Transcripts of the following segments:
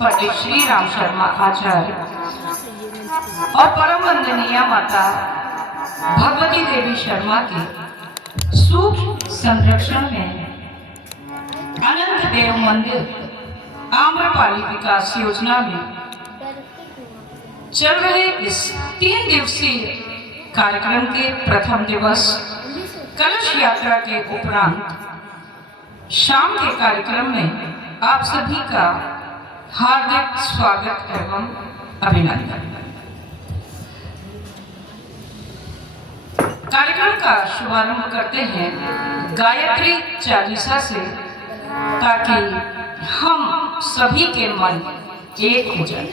पंडित श्री राम शर्मा आचार्य और परम वंदनीय माता भगवती देवी शर्मा के सूक्ष्म संरक्षण में अनंत देव मंदिर आम्रपाली विकास योजना में चल रहे इस 3 दिवसीय कार्यक्रम के प्रथम दिवस कलश यात्रा के उपरांत शाम के कार्यक्रम में आप सभी का हार्दिक स्वागत एवं अभिनंदन। कार्यक्रम का शुभारंभ करते हैं गायत्री चालीसा से, ताकि हम सभी के मन एक हो जाए।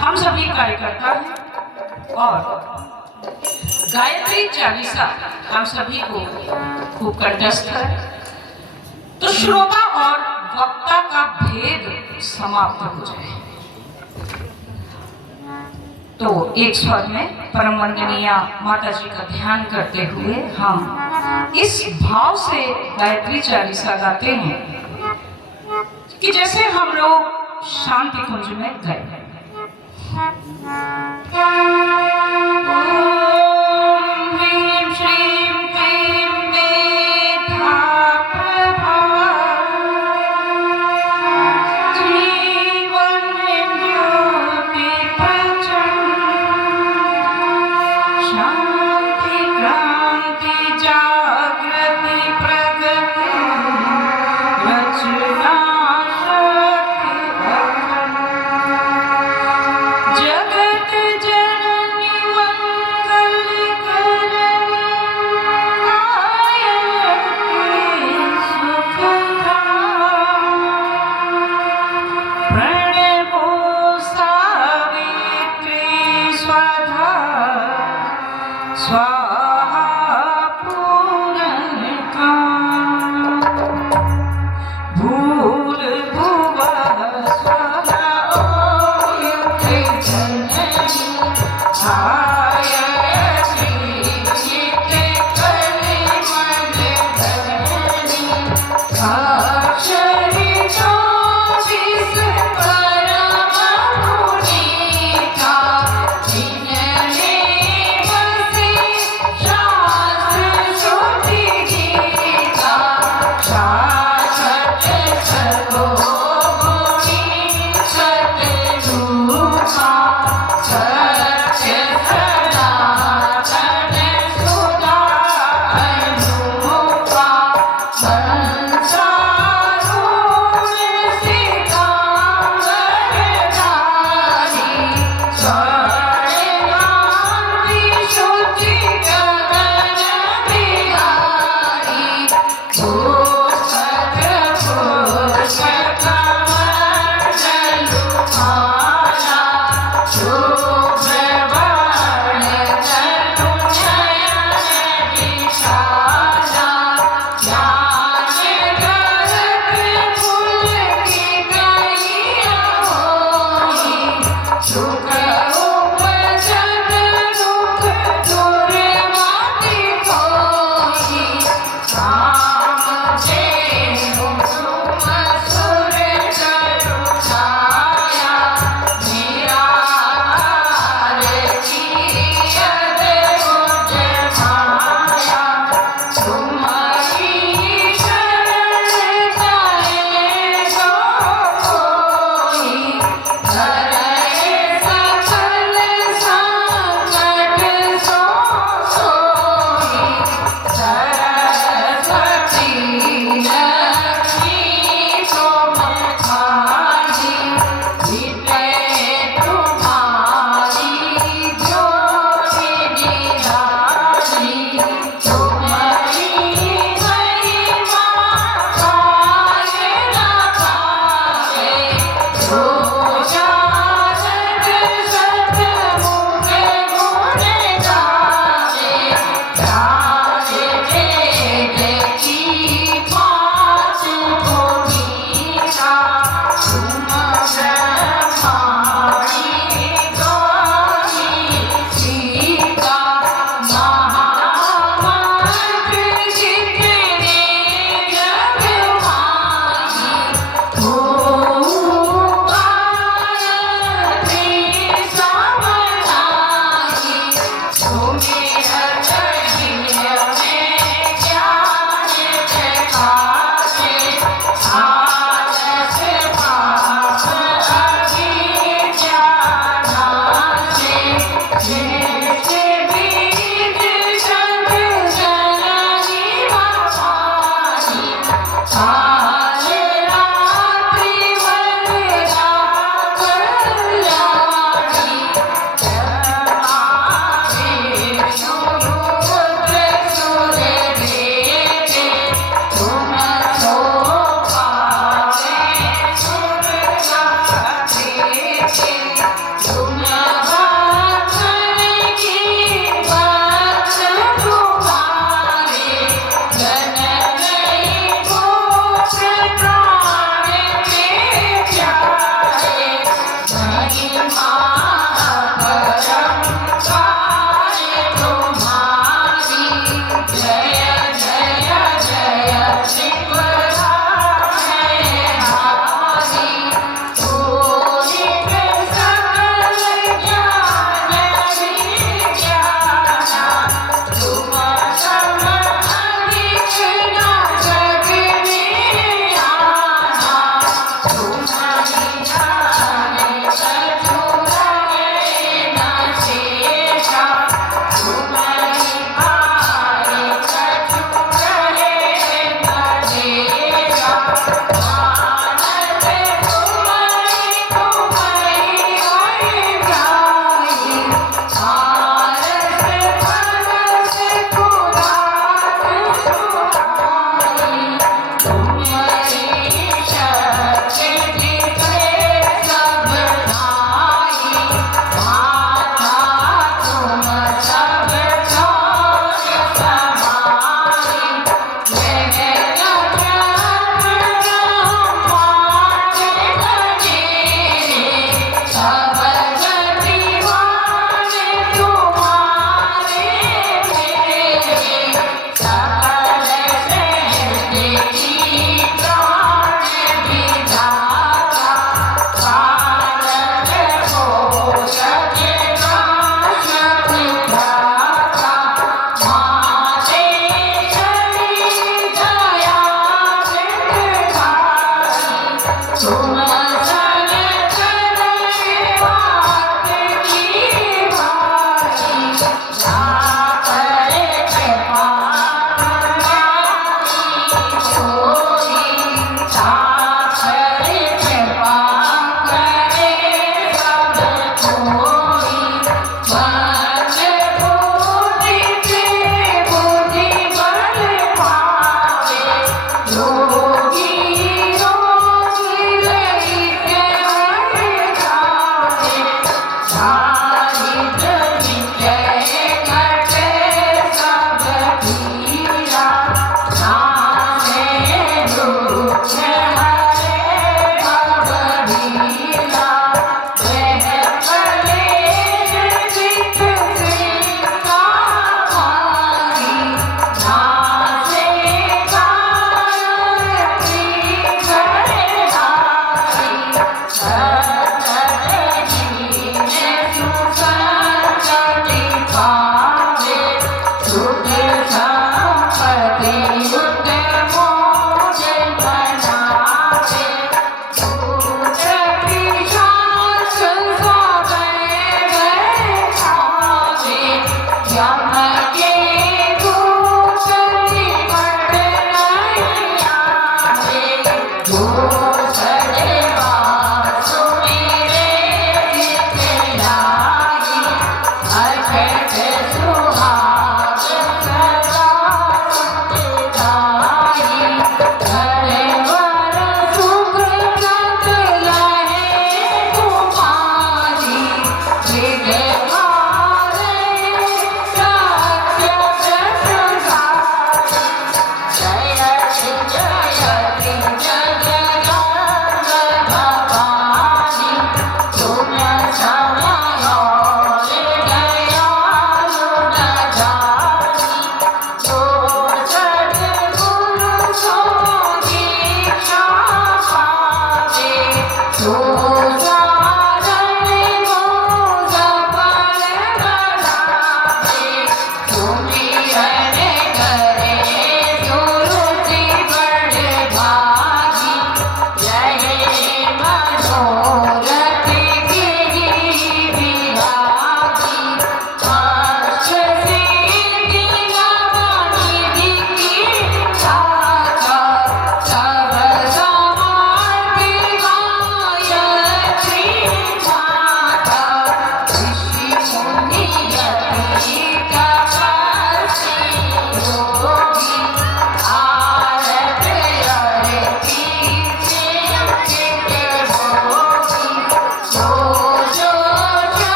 हम सभी कार्यकर्ता हैं और गायत्री चालीसा हम सभी को खूब कंठस्थ है, तो श्रोता और वक्ता का भेद समाप्त हो जाए। तो एक स्वर में परम वंदनीय माता जी का ध्यान करते हुए हम इस भाव से गायत्री चालीसा गाते हैं कि जैसे हम लोग शांति कुंज में गए।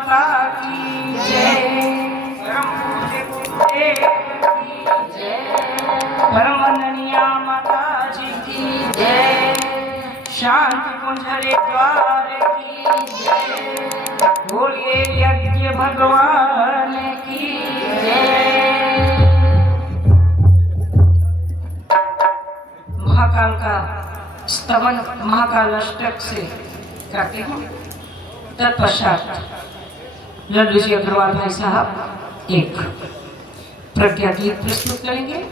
माता की जय। परम पूज्य गुरुदेव की जय। परम वंदनीय माता जी की जय। शांति कुंज हरिद्वार की जय। बोलिए यज्ञ भगवान की जय। महाकाल का स्तवन महाकाल अष्टक से करते हैं। तत्पश्चात लल्लू जी अग्रवाल भाई साहब एक प्रज्ञा गीत प्रस्तुत करेंगे।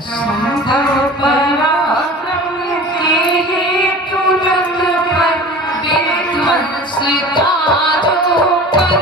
संभव पराक्रम के हेतु तत् पर विध्वंस काजो पर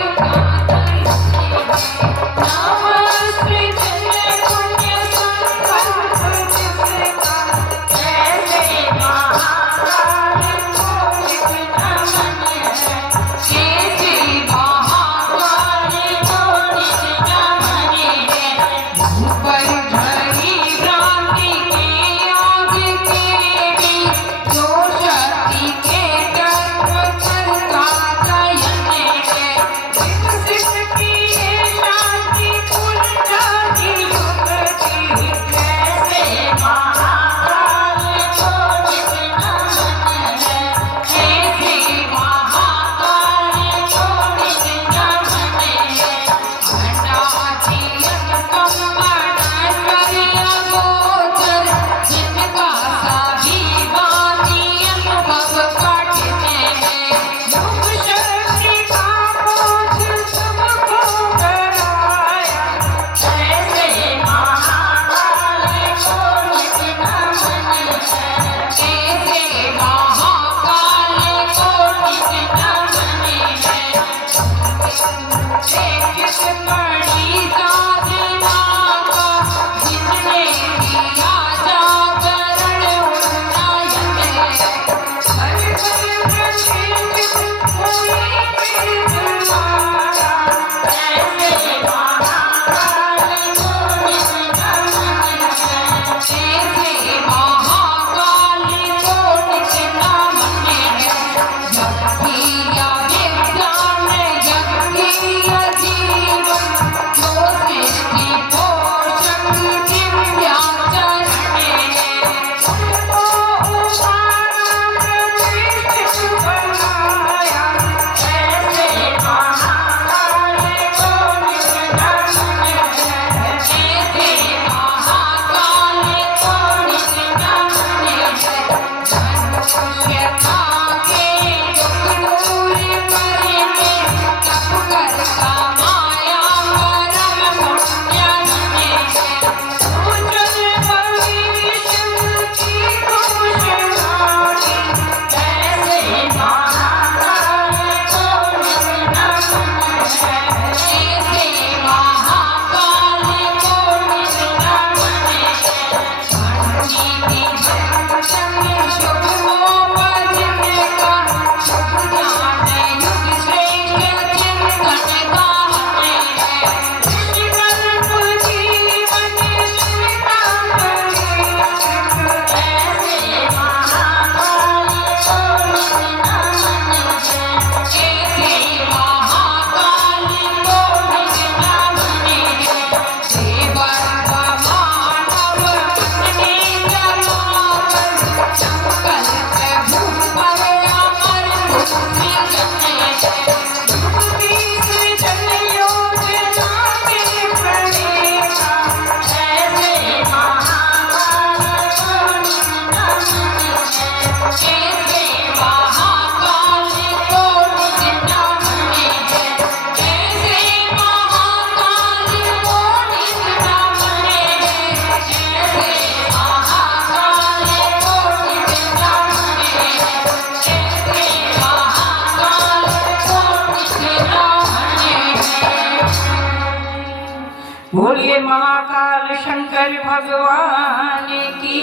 बोलिए महाकाल शंकर भगवान की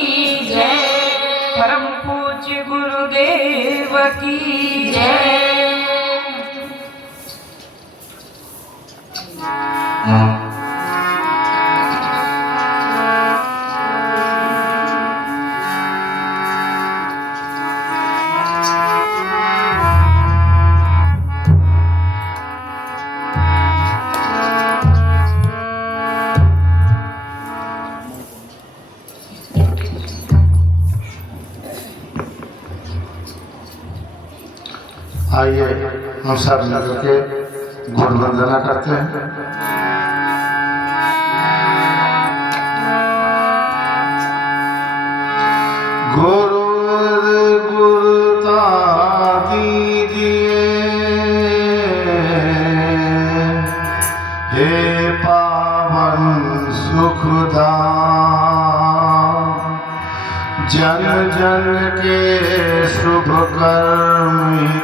जय। परम पूज्य गुरुदेव की जय। आइए हम सब मिलकर के गुरु वंदना करते हैं। गुरु गुरुता दीजिए हे पावन सुखदाम, जन जन के शुभ कर्म हित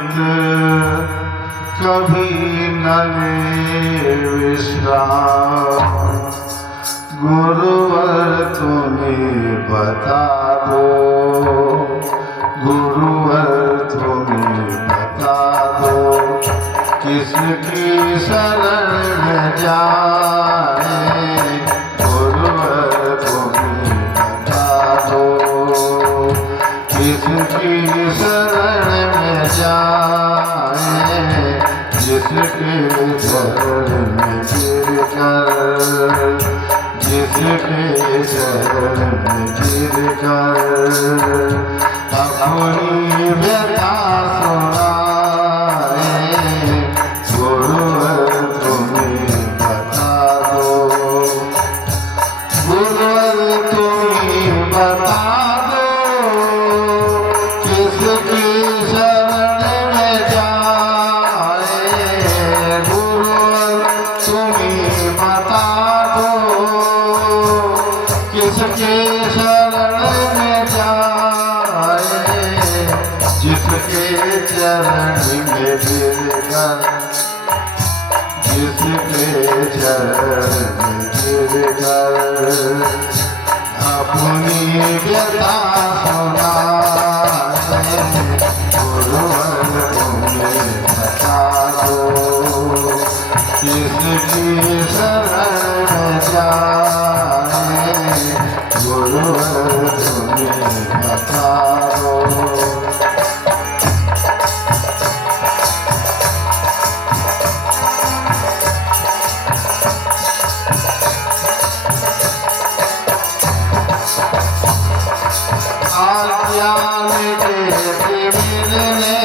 कभी न ले विश्राम। गुरुवर तुम्हें बता दो, गुरुवर तुम्हें बता दो, किसकी शरण में जाए। गुरुवर तुम्हें बता दो, किसकी शरण में जाए। जिसके चरण में गिर कर, जिसके चरण में गिर कर अपनी व्यथा सुनाए। गुरुवर तुम्हें बता दो, गुरुवर तुम्हें बता दो, किसकी शरण में जाए। गुरुवर तुम्हें बता दो, किसके शरण में जाए। जिसके चरण में गिर कर, जिसके चरण में गिर कर अपनी व्यथा सुनाए। गुरुवर तुम्हें बता दो, किसकी शरण में जाए। गुरुवर तुम्हें बता दो। आज्ञान देते मिलने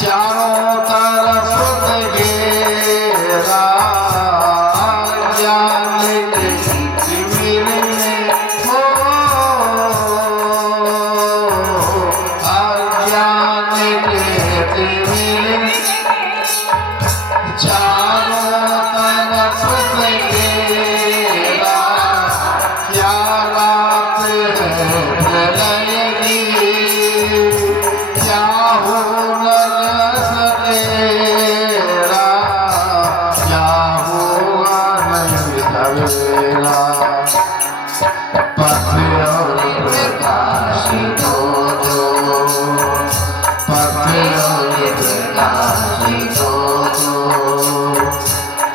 चारों तरफ से घेरा। आज्ञान देते मिलने हो, आज्ञान देते मिलने चारों तरफ से घेरा। क्या बात है प्रलयगी, क्या हो न सकेरा। क्या हुआ नहीं सवेरा। पथ और प्रकाश दो दो, पथ और प्रकाश दो दो,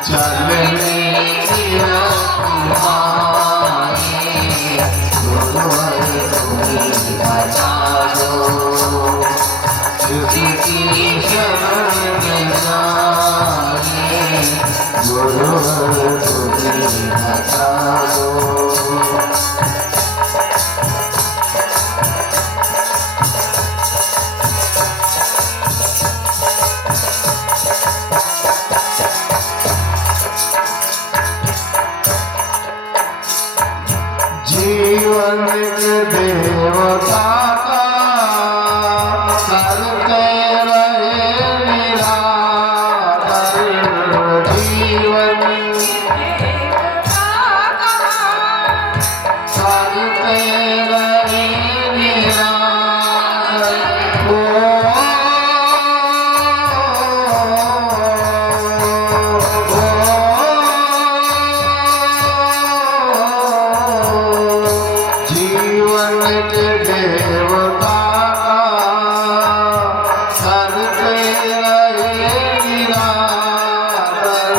चलने की रखवाली। गुरुवर तुम्हें बता दो, किसकी शरण में जाए। गुरुवर तुम्हें बता दो। जीवन के देवता का करते रहे निरादर। जीवन के देवता का करते रहे निरादर। जीवन के देवता का करते रहे निरादर।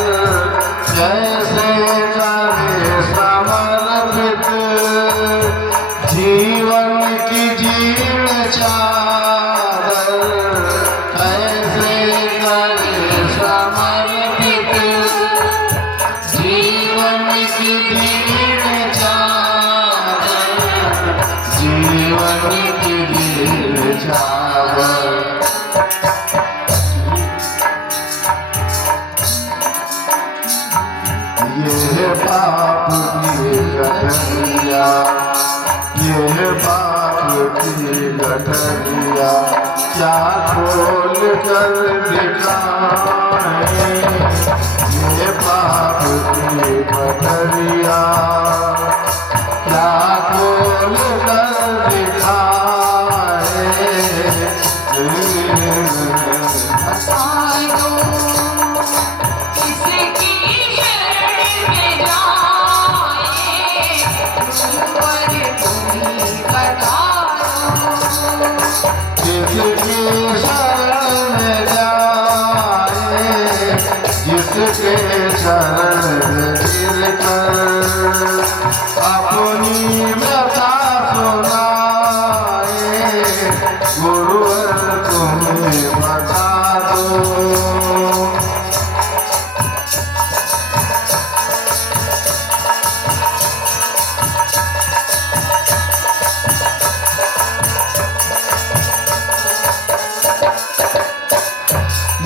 जैसे करे समर्पित जीवन की जीर्ण चादर। कैसे करे समर्पित जीवन की जीर्ण चादर। जीवन की जीर्ण चादर। ये पाप की गठरिया क्या खोल कर दिखाए, ये पाप की गठरिया क्या खोल कर दिखाए। जिसकी शरण में जाए, जिसके शरण में गिर कर अपनी व्यथा सुनाए, गुरुवर तुम्हें बता दो।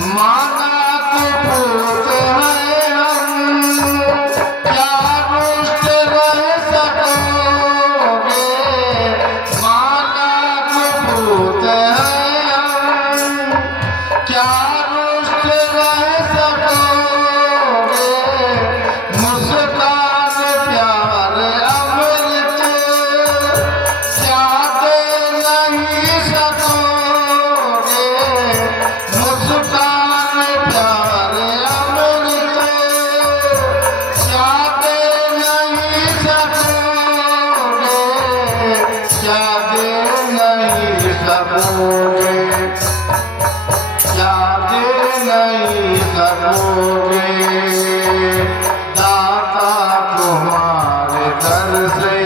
माना कुपूत है हम, क्या रुष्ट रह सकोगे। माना कुपूत है हम, क्या रुष्ट रह सकोगे। मुस्कान प्यार अमृत क्या दे नहीं सकोगे। मुस्कान क्या दे नहीं सकोगे। दाता तुम्हारे दर से,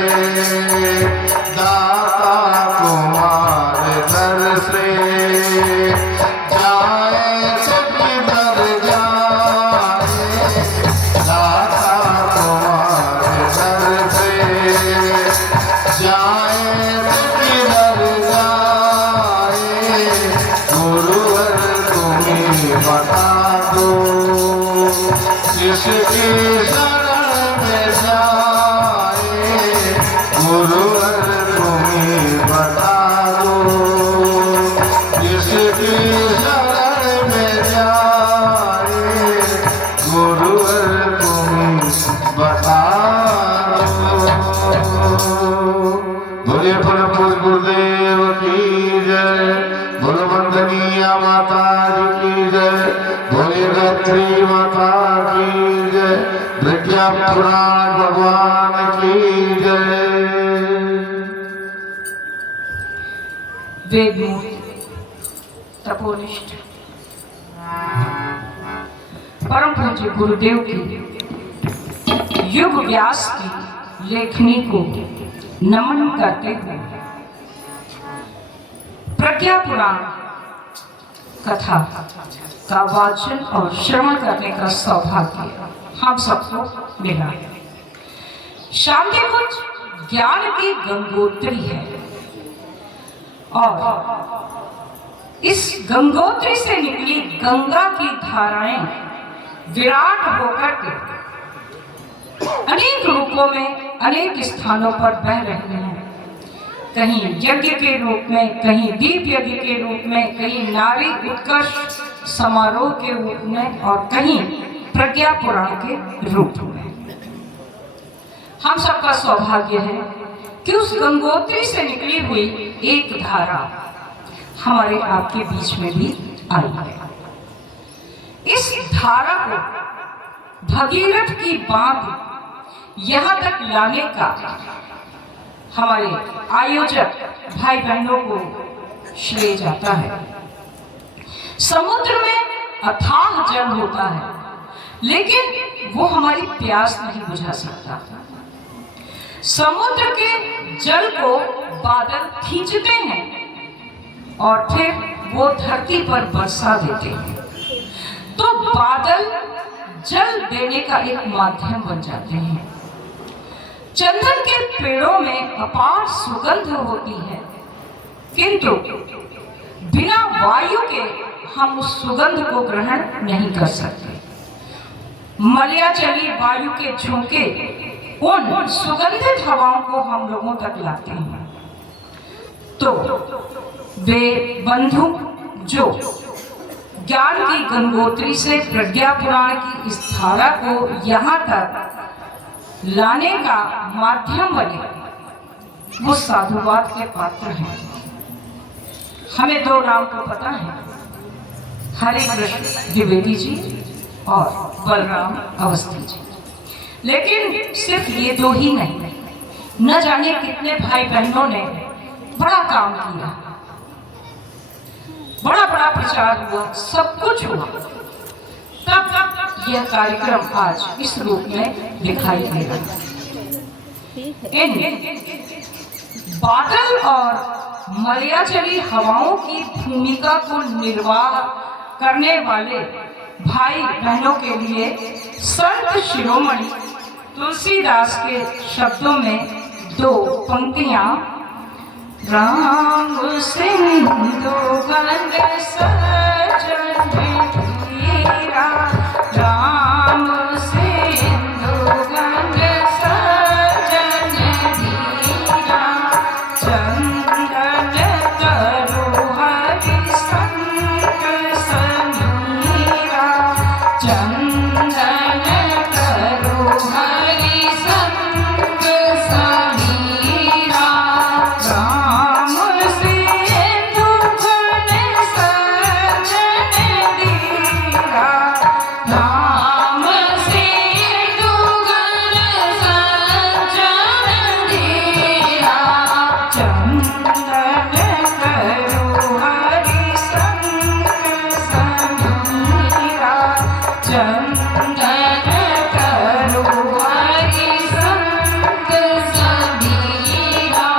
दाता तुम्हारे दर से जाए तो किधर जाए। दाता तुम्हारे दर से जाए तो किधर जाए। गुरुवर तुम्हें बता दो, जिसकी शरण में जाए। गुरुवर तुम्हें बता दो, जिसकी शरण में जाए। गुरुवर तुम्हें बता दो। बोले फलपुर गुरुदेव की जय, बोलो वंदनीय माता जी की जय, बोले गायत्री माता की जय, विद्या पुराण भगवान की जय। वेदमूर्ति तपोनिष्ठ परम पूज्य गुरुदेव की युग व्यास की लेखनी को नमन करते हुए प्रज्ञा पुराण कथा का वाचन और श्रवण करने का सौभाग्य हम सबको मिला। शाम के कुछ ज्ञान की गंगोत्री है और इस गंगोत्री से निकली गंगा की धाराएं विराट होकर के अनेक रूपों में अनेक स्थानों पर बह रही हैं। कहीं यज्ञ के रूप में, कहीं दीप यज्ञ के रूप में, कहीं नारी उत्कर्ष समारोह के रूप में और कहीं प्रज्ञा पुराण के रूप में। हम सबका सौभाग्य है कि उस गंगोत्री से निकली हुई एक धारा हमारे आपके बीच में भी आई है। इस धारा को भगीरथ की बांध यहाँ तक लाने का हमारे आयोजक भाई बहनों को श्रेय जाता है। समुद्र में अथाह जल होता है, लेकिन वो हमारी प्यास नहीं बुझा सकता। समुद्र के जल को बादल खींचते हैं और फिर वो धरती पर बरसा देते हैं, तो बादल जल देने का एक माध्यम बन जाते हैं। चंदन के पेड़ों में अपार सुगंध होती है, किंतु बिना वायु के हम उस सुगंध को ग्रहण नहीं कर सकते। मलयाचली वायु के झोंके उन सुगंधित हवाओं को हम लोगों तक लाते हैं। तो वे बंधु जो ज्ञान की गंगोत्री से प्रज्ञा पुराण की इस धारा को यहाँ तक लाने का माध्यम बने, वो साधुवाद के पात्र हैं। हमें दो नाम तो पता है, हरे कृष्ण द्विवेदी जी और बलराम अवस्थी जी, लेकिन सिर्फ ये दो ही नहीं, न जाने कितने भाई बहनों ने बड़ा काम किया, बड़ा बड़ा प्रचार हुआ, सब कुछ हुआ, तब यह कार्यक्रम आज इस रूप में दिखाई दे रहा है। इन बादल और मलयाचली हवाओं की भूमिका को निर्वाह करने वाले भाई बहनों के लिए संत शिरोमणि तुलसीदास के शब्दों में दो पंक्तियां। राम सिंधु गंग सजन धीरा, राम सिंधु गंग सजन धीरा, चंदन तरु हरि संग समीरा, चंदन तरु हरि संग समीरा, राम सिंधु गंग सजन धीरा, राम सिंधु गंग सजन धीरा, चंदन तरु हरि संग समीरा, चंदन तरु हरि संग समीरा।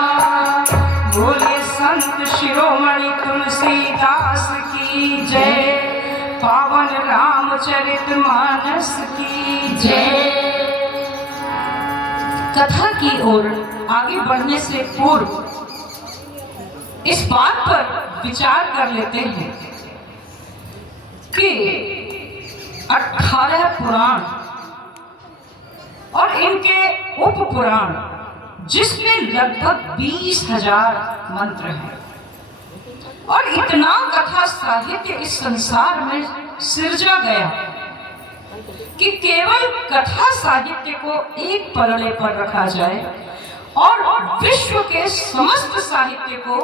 बोले संत शिरोमणि तुलसीदास की जय, पावन रामचरित मानस की जय। कथा की ओर आगे बढ़ने से पूर्व इस बात पर विचार कर लेते हैं कि 18 पुराण और इनके उप पुराण, जिसमें लगभग 20,000 मंत्र हैं, और इतना कथा साहित्य इस संसार में सिरजा गया कि केवल कथा साहित्य को एक पलड़े पर रखा जाए और विश्व के समस्त साहित्य को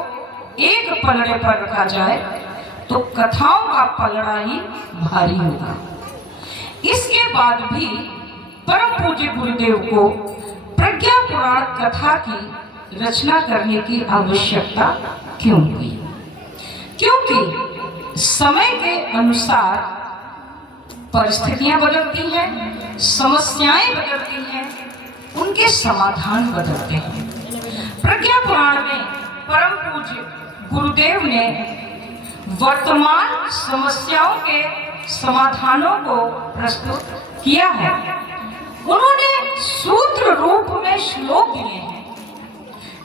एक पलड़े पर रखा जाए तो कथाओं का पलड़ा ही भारी होगा। इसके बाद भी परम पूज्य गुरुदेव को प्रज्ञा पुराण कथा की रचना करने की आवश्यकता क्यों हुई? क्योंकि समय के अनुसार परिस्थितियां बदलती हैं, समस्याएं बदलती हैं, उनके समाधान बदलते हैं। प्रज्ञा पुराण में परम पूज्य गुरुदेव ने वर्तमान समस्याओं के समाधानों को प्रस्तुत किया है। उन्होंने सूत्र रूप में श्लोक दिए हैं,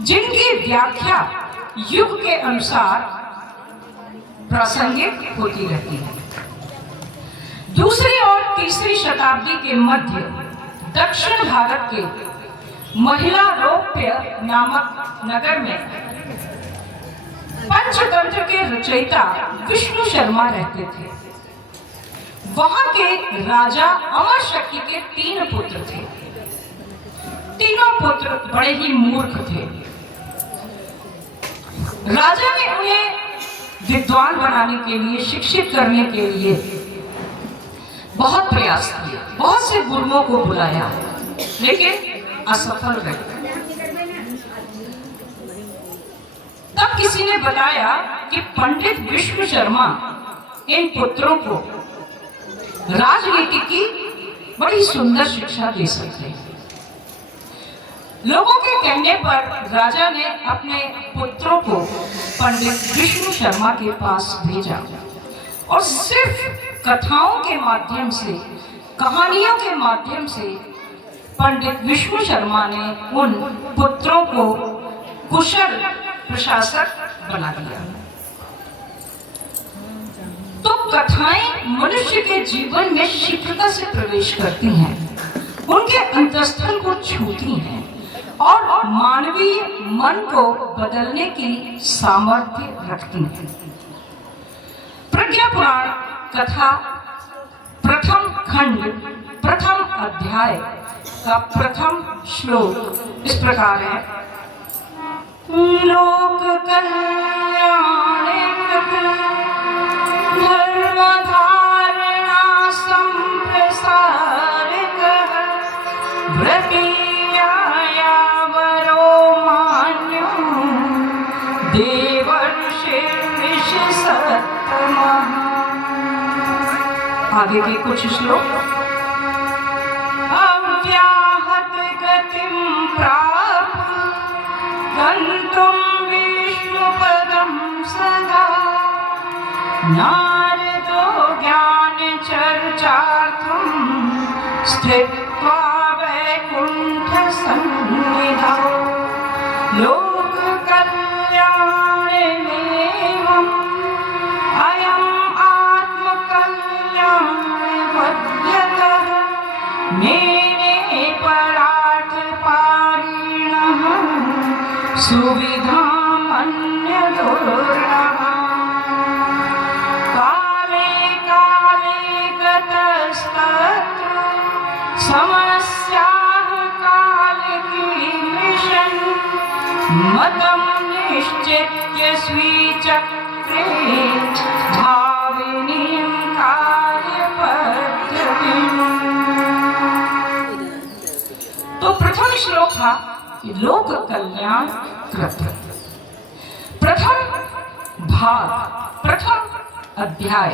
जिनकी व्याख्या युग के अनुसार प्रासंगिक होती रहती है। दूसरी और तीसरी शताब्दी के मध्य दक्षिण भारत के महिला रोप्य नामक नगर में पंचतंत्र के रचयिता विष्णु शर्मा रहते थे। वहां के राजा अमर शक्ति के 3 पुत्र थे। तीनों पुत्र बड़े ही मूर्ख थे। राजा ने उन्हें विद्वान बनाने के लिए, शिक्षित करने के लिए बहुत प्रयास किए, बहुत से गुरुओं को बुलाया, लेकिन असफल रहे। तब किसी ने बताया कि पंडित विष्णु शर्मा इन पुत्रों को राजनीति की बड़ी सुंदर शिक्षा दे सकते हैं। लोगों के कहने पर राजा ने अपने पुत्रों को पंडित विष्णु शर्मा के पास भेजा और सिर्फ कथाओं के माध्यम से, कहानियों के माध्यम से पंडित विष्णु शर्मा ने उन पुत्रों को कुशल प्रशासक बना दिया। तो कथाएं मनुष्य के जीवन में शीघ्रता से प्रवेश करती हैं उनके अंतस्थल को छूती हैं और मानवीय मन को बदलने की सामर्थ्य रखती हैं। प्रज्ञा पुराण कथा प्रथम खंड प्रथम अध्याय का प्रथम श्लोक इस प्रकार है। लोक कल्याण धर्म धारणा संप्रसारक व्रतीया वरो मान्यो देवर्षिर्विश सत्तमः। आगे के कुछ श्लोक। अव्याहत गतिं प्राप्त गन्तुं विष्णुपदं सदा नारदो ज्ञानचर्चार्थं स्थित्वा वैकुण्ठसन्निधौ लोककल्याणमेवम् अयम् आत्मकल्याणपद्यतः मेने परार्थपारिणः सुविधामन्यदुर्लभः। काले काले गतस्तत्र समस्याः कालकीलृशन् मतं निश्चित्य स्वीचक्रे भाविनीं कार्यपद्धतिम्। तो प्रथम श्लोक था लोक कल्याण कृत। प्रथम भाग प्रथम अध्याय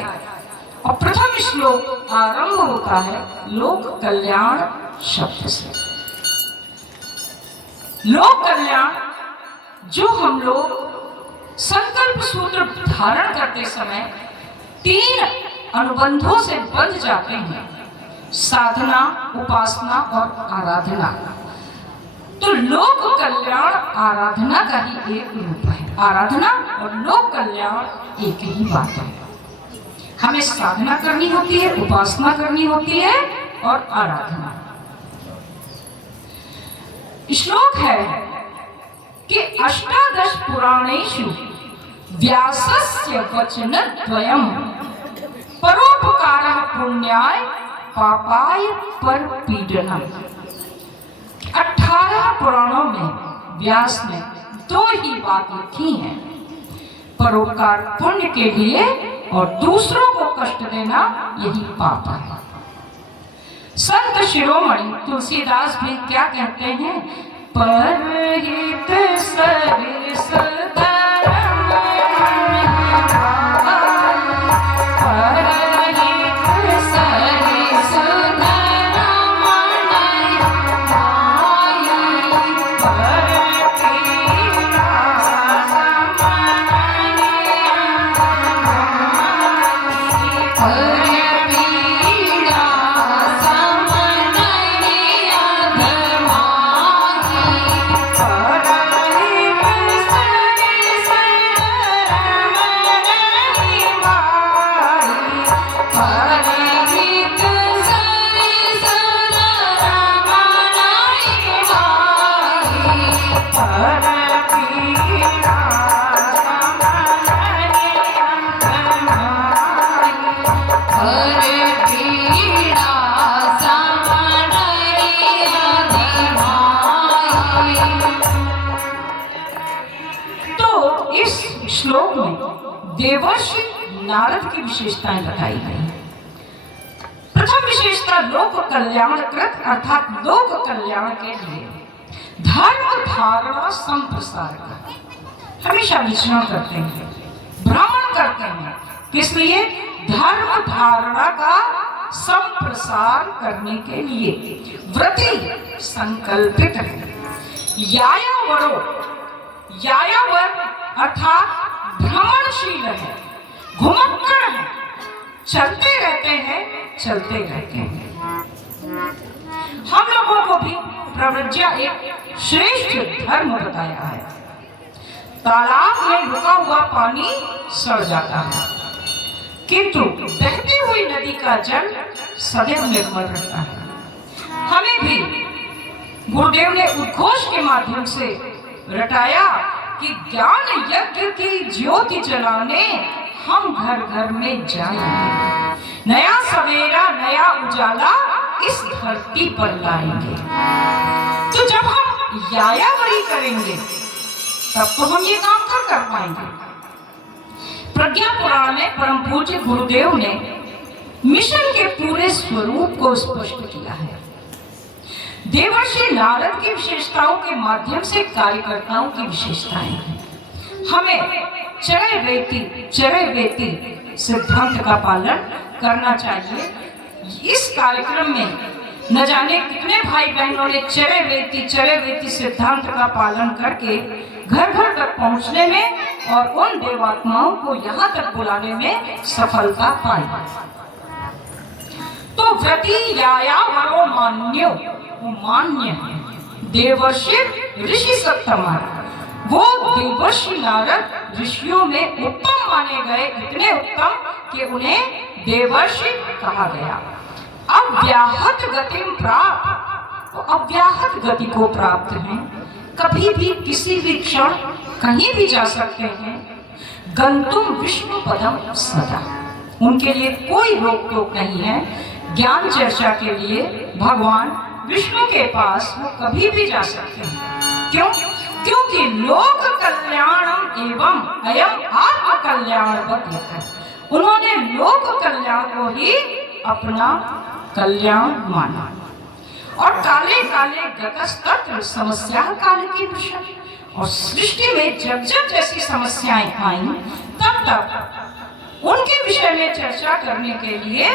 और प्रथम श्लोक आरंभ होता है लोक कल्याण शब्द से। लोक कल्याण जो हम लोग संकल्प सूत्र धारण करते समय 3 अनुबंधों से बंध जाते हैं, साधना, उपासना और आराधना। तो लोक कल्याण आराधना का ही एक रूप है। आराधना और लोक कल्याण एक ही बात है। हमें साधना करनी होती है, उपासना करनी होती है और आराधना। श्लोक है कि अष्टादश पुराणेषु व्यासस्य वचनद्वयम् परोपकारः पुण्याय पापाय परपीडनम्। 18 पुराणों में व्यास ने 2 ही बात लिखी है, परोपकार पुण्य के लिए और दूसरों को कष्ट देना यही पाप है। संत शिरोमणि तुलसीदास भी क्या कहते हैं? परहित सरिस धर्म परहित सरिस धर्म श्लोक में देवर्षि नारद की विशेषताएं बताई गई। प्रथम विशेषता लोक कल्याणकृत अर्थात लोक कल्याण के लिए धर्म धारणा संप्रसारक, हमेशा विचरण करते हैं, भ्रमण करते हैं। किस लिए? धर्म धारणा का संप्रसार करने के लिए व्रती संकल्पित है। यायावरो, यायावर अर्थात भ्रमणशील है, घुमक्कड़ है, चलते रहते हैं, चलते रहते हैं। हम लोगों को भी प्रव्रज्या एक श्रेष्ठ धर्म बताया है। तालाब में रुका हुआ पानी सड़ जाता है, किंतु बहती हुई नदी का जल सदैव निर्मल रहता है। हमें भी गुरुदेव ने उद्घोष के माध्यम से रटाया कि ज्ञान यज्ञ की ज्योति जलाने हम घर घर में जाएंगे, नया सवेरा नया उजाला इस धरती पर लाएंगे। तो जब हम यायावरी करेंगे तब तो हम ये काम कर पाएंगे। प्रज्ञा पुराण में परम पूज्य गुरुदेव ने मिशन के पूरे स्वरूप को स्पष्ट किया है। देवर्षि नारद की विशेषताओं के माध्यम से कार्यकर्ताओं की विशेषताएं हैं। हमें चरय वेति सिद्धांत का पालन करना चाहिए। इस कार्यक्रम में न जाने कितने भाई बहनों ने चरय वेति सिद्धांत का पालन करके घर घर तक पहुंचने में और उन देवात्माओं को यहाँ तक बुलाने में सफलता पाई। तो व्रति यायावरो मान्यो, वो मान्य देवर्षि ऋषि सत्तमा, वो देवर्षि नारद ऋषियों में उत्तम माने गए, इतने उत्तम कि उन्हें देवर्षि कहा गया। अव्याहत गति प्राप्त, तो अव्याहत गति को प्राप्त हैं, कभी भी किसी भी क्षण कहीं भी जा सकते हैं। गंतुम विष्णु पदम सदा, उनके लिए कोई रोक टोक नहीं है। ज्ञान चर्चा के लिए भगवान विष्णु के पास वो कभी भी जा सकते हैं। क्यों? क्योंकि लोक कल्याणम एवं अयम आत्म कल्याणवत है। उन्होंने लोक कल्याण को ही अपना कल्याण माना। और काले काले गतस्तत्र समस्या काल की विषय, और सृष्टि में जब जब जैसी समस्याएं आई तब तब उनके विषय में चर्चा करने के लिए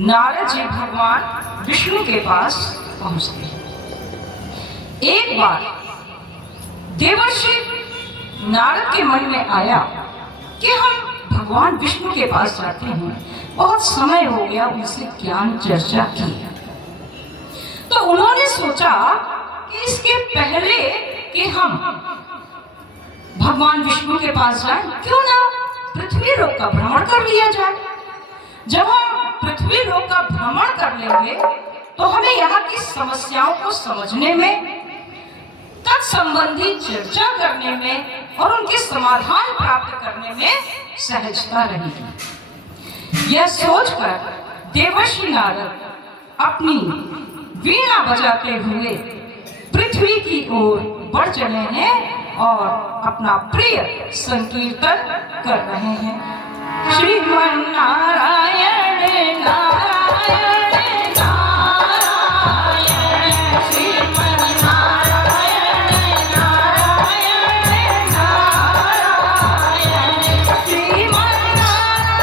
नारद जी भगवान विष्णु के पास पहुंचते हैं। एक बार देवर्षि नारद के मन में आया कि हम भगवान विष्णु के पास जाते हैं, बहुत समय हो गया उनसे ज्ञान चर्चा की। तो उन्होंने सोचा कि इसके पहले कि हम भगवान विष्णु के पास जाएं, क्यों ना पृथ्वी लोक का भ्रमण कर लिया जाए। जब हम पृथ्वी लोक का भ्रमण कर लेंगे तो हमें यहाँ की समस्याओं को समझने में, तत्संबंधी चर्चा करने में और उनके समाधान प्राप्त करने में सहजता रहेगी। यह सोचकर देवर्षि नारद अपनी वीणा बजाते हुए पृथ्वी की ओर बढ़ चले हैं और अपना प्रिय संकीर्तन कर रहे हैं। श्रीमन नारायण नारायण नारायण, श्रीमन नारायण नारायण नारायण, श्रीमन नारायण नारायण नारायण,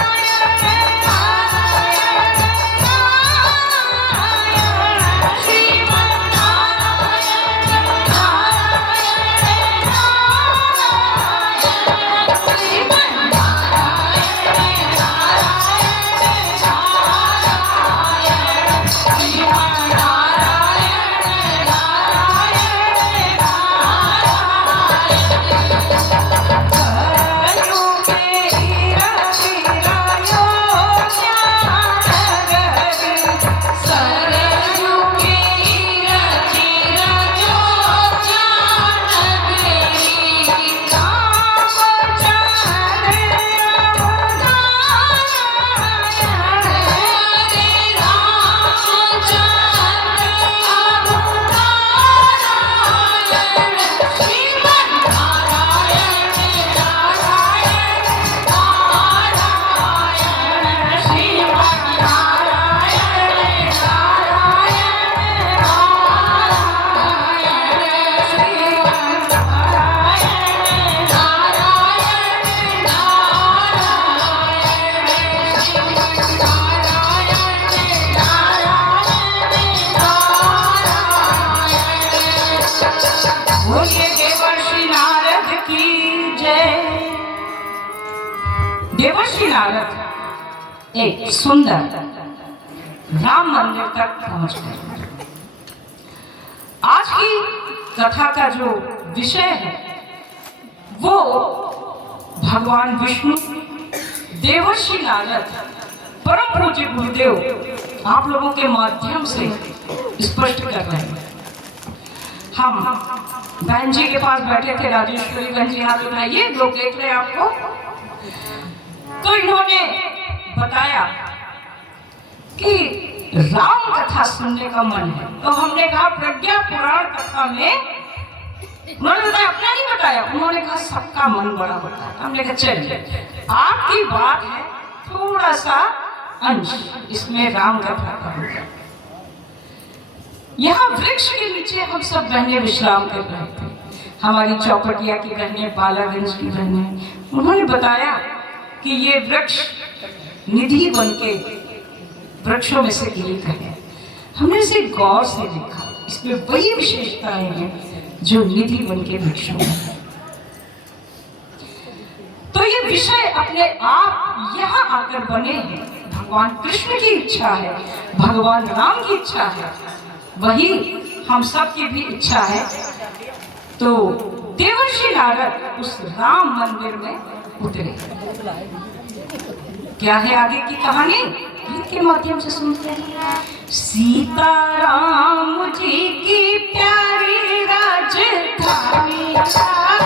श्रीमन नारायण नारायण देवर्षि नारद एक सुंदर राम मंदिर तक पहुंच गए। आज की कथा का जो विषय है वो भगवान विष्णु देवर्षि नारद परम पूज्य गुरुदेव आप लोगों के माध्यम से स्पष्ट कर रहे हैं। हम बहन जी के पास बैठे थे, राजेश्वरी बहन जी हाथ उठाइए, लोग देख रहे हैं आपको। तो इन्होंने बताया कि राम कथा सुनने का मन है। तो हमने कहा प्रज्ञा पुराण कथा में, उन्होंने बताया अपना नहीं बताया, उन्होंने कहा सबका मन बड़ा होता है। हमने कहा चलिए आपकी बात है, थोड़ा सा अंश इसमें राम कथा का होगा। यहाँ वृक्ष के नीचे हम सब बहनें विश्राम कर रहे थे। हमारी चौपटिया की बहनें, बालागंज की बहनें, उन्होंने बताया कि ये वृक्ष निधि बन के वृक्षों में से एक है। हमने इसे गौर से देखा, इसमें वही विशेषताएं हैं जो निधि बन के वृक्षों में है। तो ये विषय अपने आप यहाँ आकर बने हैं, भगवान कृष्ण की इच्छा है, भगवान राम की इच्छा है, वही हम सब की भी इच्छा है। तो देवर्षि नारद उस राम मंदिर में उतरे। क्या है आगे की कहानी, गीत के माध्यम से सुनते हैं। सीता राम जी की प्यारी राजधानी जी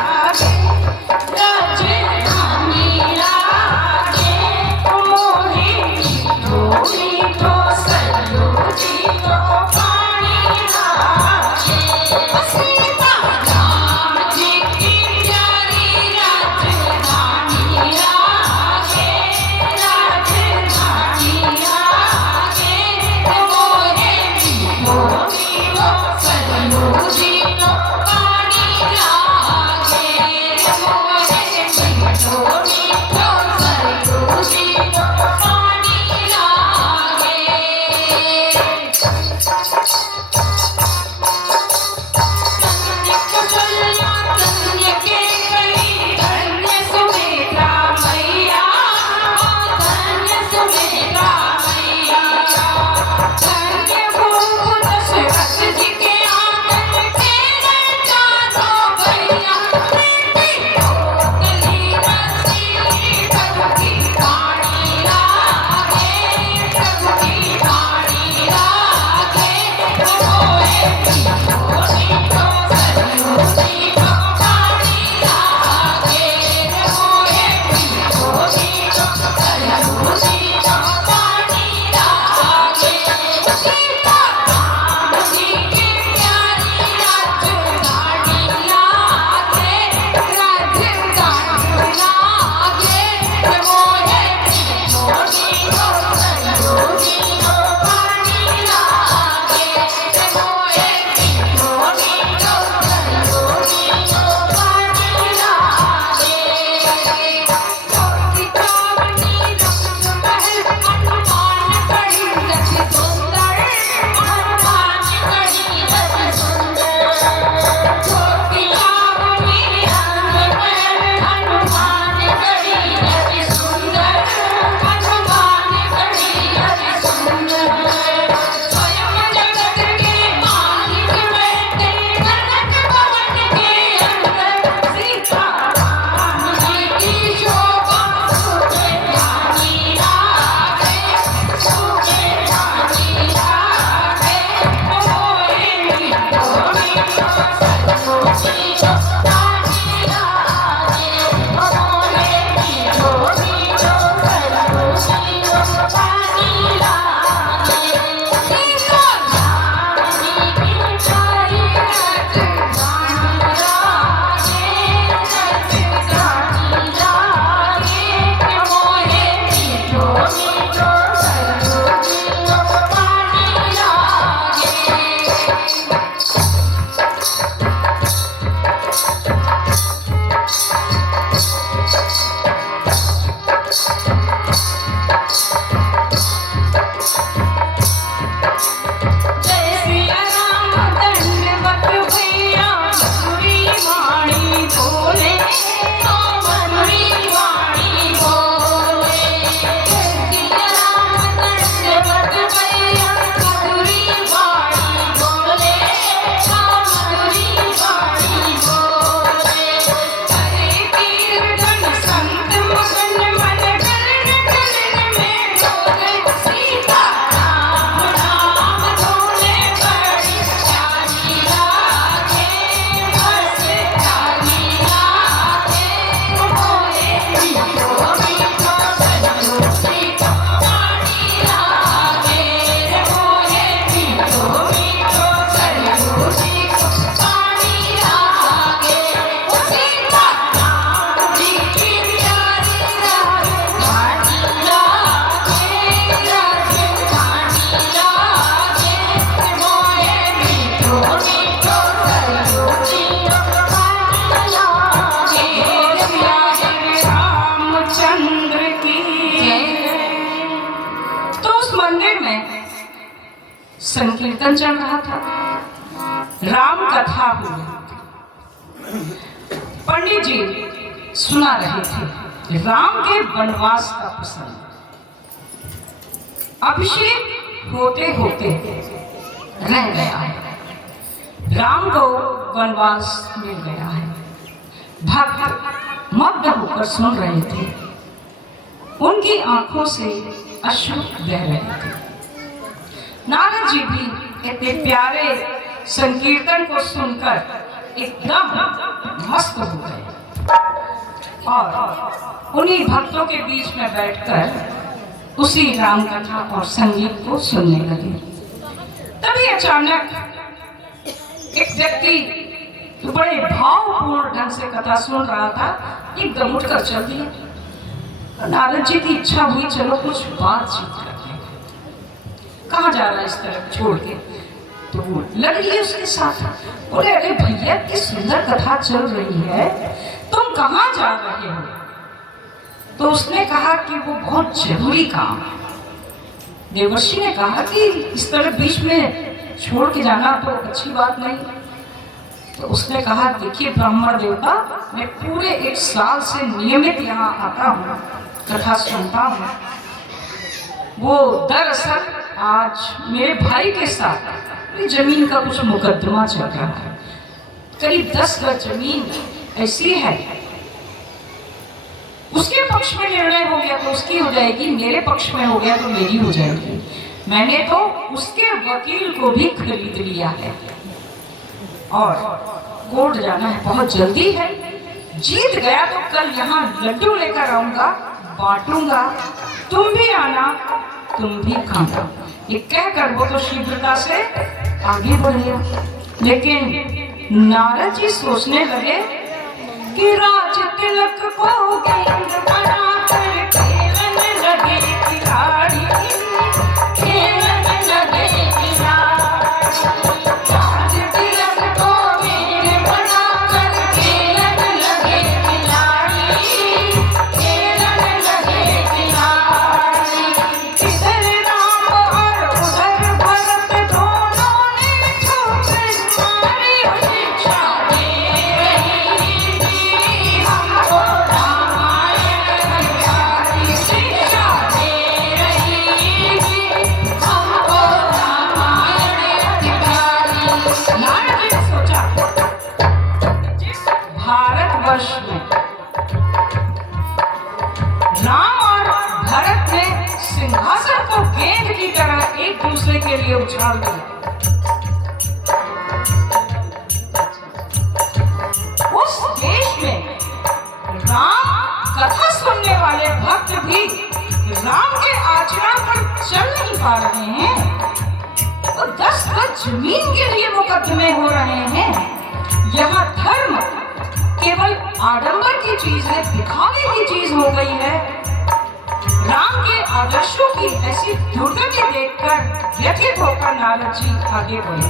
संकीर्तन चल रहा था, राम कथा हो रही थी। पंडित जी सुना रहे थे राम के वनवास का प्रसंग। अभिषेक होते होते रह गया है, राम को वनवास मिल गया है। भक्त मग्न होकर सुन रहे थे, उनकी आंखों से अश्रु बह रहे थे। नारद जी भी इतने प्यारे संकीर्तन को सुनकर एकदम मस्त हो गए और उन्हीं भक्तों के बीच में बैठकर उसी राम कथा और संगीत को सुनने लगे। तभी अचानक एक व्यक्ति जो बड़े भावपूर्ण ढंग से कथा सुन रहा था, एकदम उठकर चल दिया। नारद जी की इच्छा हुई, चलो कुछ बातचीत करते हैं। कहाँ जा रहा है इस तरफ छोड़ के? तो वो लग रही है उसके साथ। बोले, अरे भैया की सुंदर कथा चल रही है, तुम कहाँ जा रहे हो? तो उसने कहा कि वो बहुत जरूरी काम है। देवर्षि ने कहा कि इस तरह बीच में छोड़ के जाना तो अच्छी बात नहीं। तो उसने कहा, देखिए ब्राह्मण देवता, मैं पूरे 1 साल से नियमित यहाँ आता हूँ, कथा सुनता हूँ। वो दरअसल आज मेरे भाई के साथ जमीन का कुछ मुकदमा चल रहा है। करीब 10 गज जमीन ऐसी है, उसके पक्ष में निर्णय हो गया तो उसकी हो जाएगी, मेरे पक्ष में हो गया तो मेरी हो जाएगी। मैंने तो उसके वकील को भी खरीद लिया है और कोर्ट जाना है, बहुत जल्दी है। जीत गया तो कल यहाँ लड्डू लेकर आऊंगा, बांटूंगा, तुम भी आना, तुम भी खाना। ये कहकर वो तो शीघ्रता से आगे बढ़ गया। लेकिन नारद जी सोचने लगे कि राज तिलक को गेंद बनाकर खेलने लगे खिलाड़ी, खेलने लगे खिलाड़ी। राज तिलक को गेंद बनाकर खेलने लगे खिलाड़ी, खेलने लगे खिलाड़ी। इधर राम और उधर भरत दोनों ने छूकर मारी शिक्षा दे रही थी हमको रामायण प्यारी, शिक्षा दे रही थी हमको रामायण प्यारी। नारद जी ने सोचा, जिस भारतवर्ष में राम और भरत ने सिंहासन को गेंद की तरह एक दूसरे के लिए उछाल दिया, उस देश में राम कथा सुनने वाले भक्त भी राम के आचरण पर चल नहीं पा रहे हैं। तो 10 गज जमीन के लिए मुकदमे हो रहे हैं। यहाँ धर्म केवल आडंबर की चीज है, दिखावे की चीज हो गई है। राम के आदर्शों की ऐसी दुर्गति देखकर व्यथित होकर नारद जी आगे बढ़े।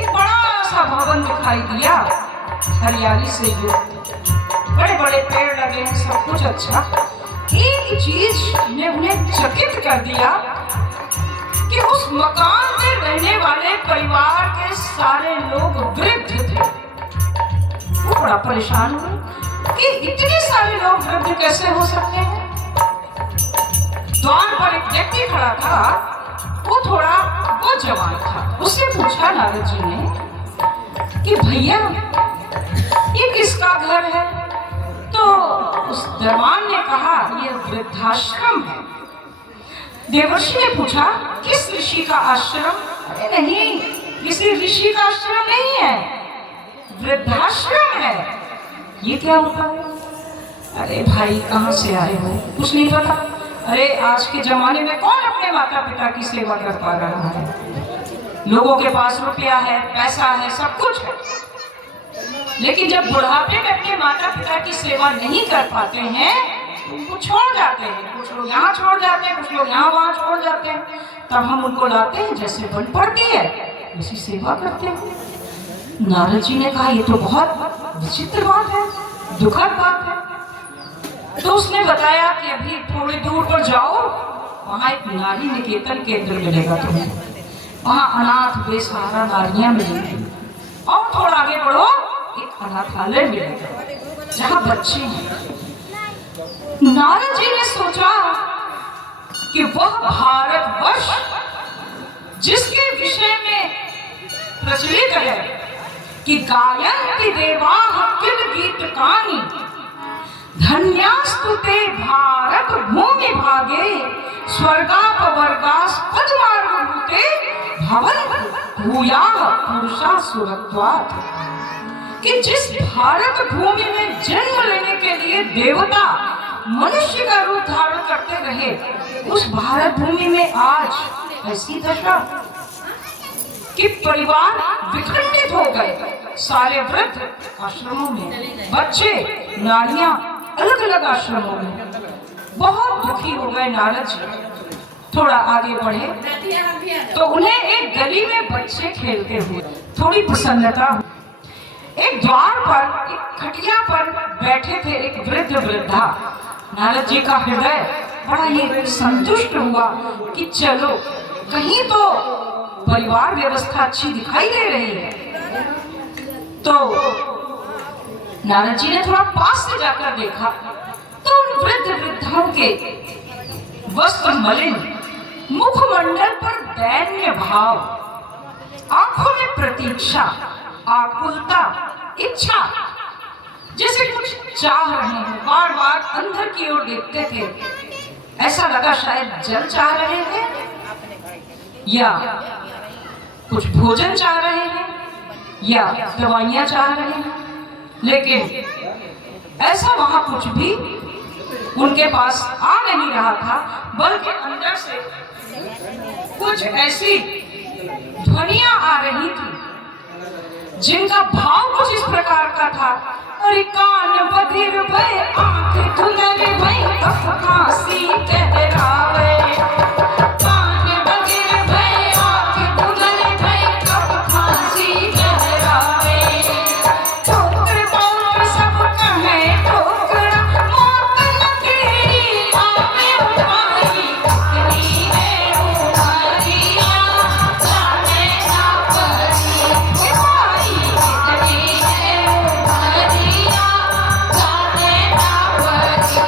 एक बड़ा सा भवन दिखाई दिया, हरियाली से युक्त, बड़े बड़े पेड़ लगे हैं, सब कुछ अच्छा। एक चीज ने उन्हें चकित कर दिया कि उस मकान में रहने वाले परिवार के सारे लोग वृद्ध थे। वो बड़ा परेशान हुए कि इतने सारे लोग वृद्ध कैसे हो सकते हैं। द्वार पर एक व्यक्ति खड़ा था, वो थोड़ा वो जवान था। उससे पूछा नारद जी ने कि भैया ये किसका घर है? तो उस जवान ने कहा, ये वृद्धाश्रम है। देवर्षि ने पूछा, किस ऋषि का आश्रम? अरे नहीं, किसी ऋषि का आश्रम नहीं है, वृद्धाश्रम है। ये क्या होता है? अरे भाई कहाँ से आए हो? कुछ नहीं पता? अरे आज के जमाने में कौन अपने माता पिता की सेवा कर पा रहा है? लोगों के पास रुपया है, पैसा है, सब कुछ है, लेकिन जब बुढ़ापे में अपने माता पिता की सेवा नहीं कर पाते हैं, उनको छोड़ जाते हैं। कुछ लोग यहाँ छोड़ जाते हैं, कुछ लोग यहाँ वहाँ छोड़ जाते हैं। तब हम उनको लाते हैं, जैसे बन पड़ती है उसी सेवा करते हैं। नारद जी ने कहा, ये तो बहुत विचित्र बात है, दुखद बात है। तो उसने बताया कि अभी थोड़ी दूर पर जाओ, वहाँ एक नारी निकेतन केंद्र मिलेगा तुम्हें। वहाँ अनाथ बेसहारा नारियां मिलेंगी। और थोड़ा आगे बढ़ो, एक अनाथालय मिलेगा जहाँ बच्चे हैं। नारद जी ने सोचा कि वह भारतवर्ष जिसके विषय में प्रचलित है कि गायन्ति देवाः किल गीतकानि, धन्यास्तु ते भारत भूमि भागे, स्वर्गापवर्गास्पदमार्गभूते भवन्ति भूयाः पुरुषा सुरत्वात्। कि जिस भारत भूमि में जन्म लेने के लिए देवता मनुष्य का रूप धारण करते रहे, उस भारत भूमि में आज ऐसी दशा कि परिवार विखंडित हो गए। सारे वृद्ध आश्रमों में, बच्चे नारियां अलग अलग आश्रमों में। बहुत दुखी हो गए नारद जी। थोड़ा आगे बढ़े तो उन्हें एक गली में बच्चे खेलते हुए थोड़ी प्रसन्नता हुई। एक द्वार पर, एक खटिया पर बैठे थे एक वृद्ध वृद्धा। नारद जी का हृदय बड़ा ही संतुष्ट हुआ कि चलो कहीं तो परिवार व्यवस्था अच्छी दिखाई दे रही है। तो नारद जी ने थोड़ा पास से जाकर देखा तो उन वृद्ध वृद्धाओं के वस्त्र मलिन, मुखमंडल पर दैन्य भाव, आंखों में प्रतीक्षा, आकुलता, इच्छा, जैसे कुछ चाह रहे हैं। बार बार अंदर की ओर देखते थे। ऐसा लगा शायद जल चाह रहे हैं या कुछ भोजन चाह रहे हैं या दवाइयां चाह रहे हैं, लेकिन ऐसा वहां कुछ भी उनके पास आ नहीं रहा था, बल्कि अंदर से कुछ ऐसी ध्वनियां आ रही थी जिनका भाव कुछ इस प्रकार का था। अरे कान बधिर भय, आंख धुंधर भय, कफ खांसी कहरावे। कान बधिर भय, आंख धुंधर भय, कफ खांसी कहरावे। ठोकर मौत सब कहे ठोकरा, मौत न तेरी आवे उठाई। कितनी है उठारिया, जाने ना परी भाई। कितनी है उठारिया, जाने ना परी।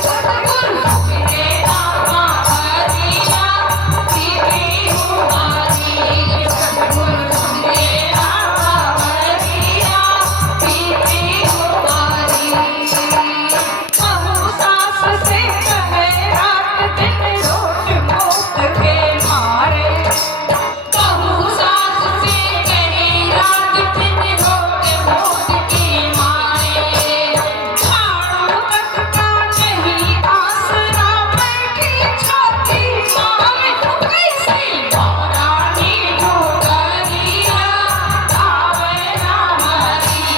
सतगुरु मेरे नामा हरिया, पीरी उमारी। सतगुरु मेरे नामा हरिया, पीरी उमारी। कहूँ सास से कहे रात दिन रोट मोट के मारे। कहूँ सास से कहे रात दिन रोट मोट के मारे। झाड़ू तक का नहीं आसरा, बैठी छाती मारे। कैसी महारानी डोगरिया, आवे ना मरी।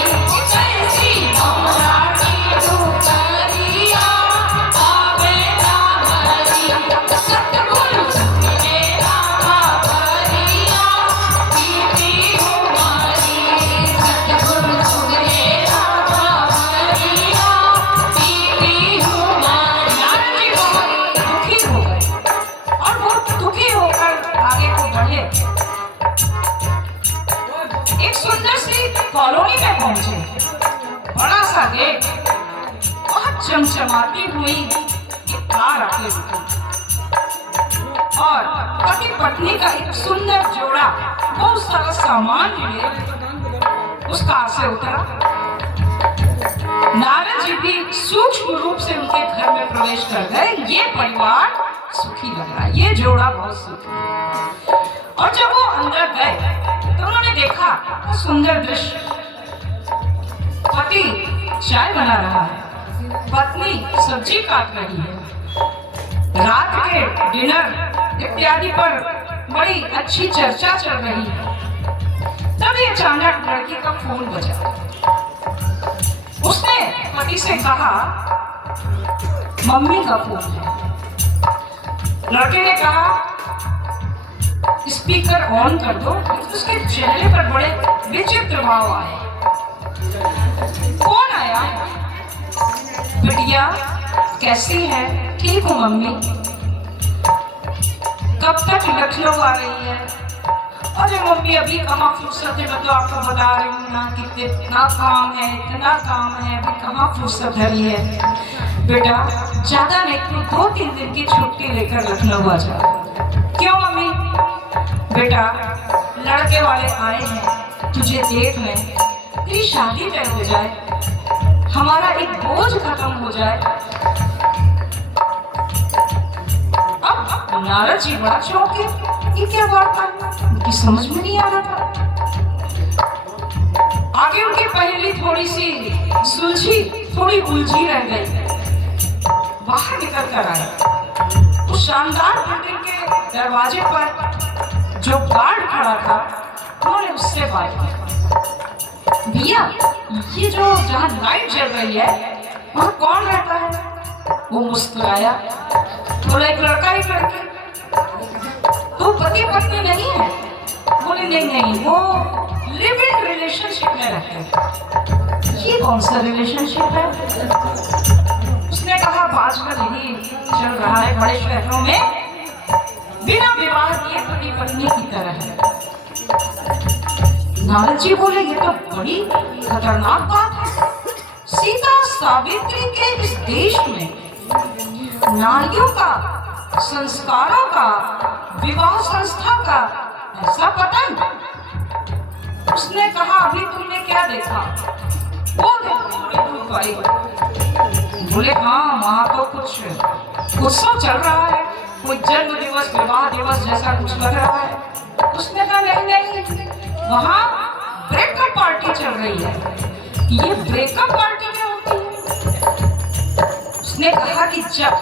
कैसी महारानी डोगरिया, आवे ना मरी। सतगुरु मेरे नामा हरिया, पीरी उमारी। सतगुरु मेरे नामा हरिया, पीरी उमारी। नारद जी बहुत दुखी हो गए और बहुत दुखी होकर आगे को बढ़े। एक सुंदर सी कॉलोनी में पहुंचे। बड़ा सा गेट, बहुत चमचमाती हुई एक कार आके रुकी और पति पत्नी का एक सुंदर जोड़ा बहुत सारा सामान लिए उस कार से उतरा। नारद जी भी सूक्ष्म रूप से उनके घर में प्रवेश कर गए। ये परिवार सुखी लग रहा है, ये जोड़ा बहुत सुखी है। और जब वो अंदर गए तो उन्होंने देखा वो सुंदर दृश्य। पति चाय बना रहा है, पत्नी सब्जी काट रही है। रात के डिनर इत्यादि पर बड़ी अच्छी चर्चा चल रही है। तभी अचानक लड़की का फोन बजा। उसने पति से कहा मम्मी का फोन है। लड़के ने कहा स्पीकर ऑन कर दो। उसके चेहरे पर बड़े विचित्र भाव आए। कौन आया? बिटिया कैसी है? ठीक हूँ मम्मी। कब तक लखनऊ आ रही है? अरे मम्मी अभी कहाँ फुर्सत है, मैं तो आपको बता रही हूँ ना कि इतना काम है, इतना काम है, अभी कहाँ फुर्सत है। बेटा ज्यादा नहीं तो 2-3 दिन की छुट्टी लेकर लखनऊ आ जाओ। क्यों मम्मी? बेटा लड़के वाले आए हैं, तुझे देख लें, तेरी शादी तय हो जाए, हमारा एक बोझ खत्म हो जाए। अब नारद जी बड़ा चौंके, ये क्या बात है, उनकी समझ में नहीं आ रहा था। आगे उनकी पहेली थोड़ी सी सुलझी, थोड़ी उलझी रह गई। बाहर निकल कर आए, उस शानदार बिल्डिंग के दरवाजे पर जो गार्ड खड़ा था, उन्होंने उससे बात की, भैया ये जो जहाँ लाइट जल रही है वहाँ कौन रहता है? वो मुस्कुराया, बोला एक लड़का एक लड़की। तो पति पत्नी नहीं है? बोले नहीं नहीं, वो लिव इन रिलेशनशिप में रहते हैं। ये कौन सा रिलेशनशिप है? उसने कहा आजकल यही चल रहा है बड़े शहरों में, बिना विवाह किए पति पत्नी की तरह है। नारद जी बोले ये तो बड़ी खतरनाक बात है। सीता सावित्री के इस देश में नारियों का, संस्कारों का, विवाह संस्था का ऐसा पतन। उसने कहा अभी तुमने क्या देखा? वो बोले हाँ वहाँ तो कुछ उत्सव चल रहा है, कोई जन्म दिवस, विवाह दिवस जैसा कुछ लग रहा है। उसने कहा नहीं नहीं, वहाँ ब्रेकअप पार्टी चल रही है। ये ब्रेकअप पार्टी क्या होती है? उसने कहा कि जब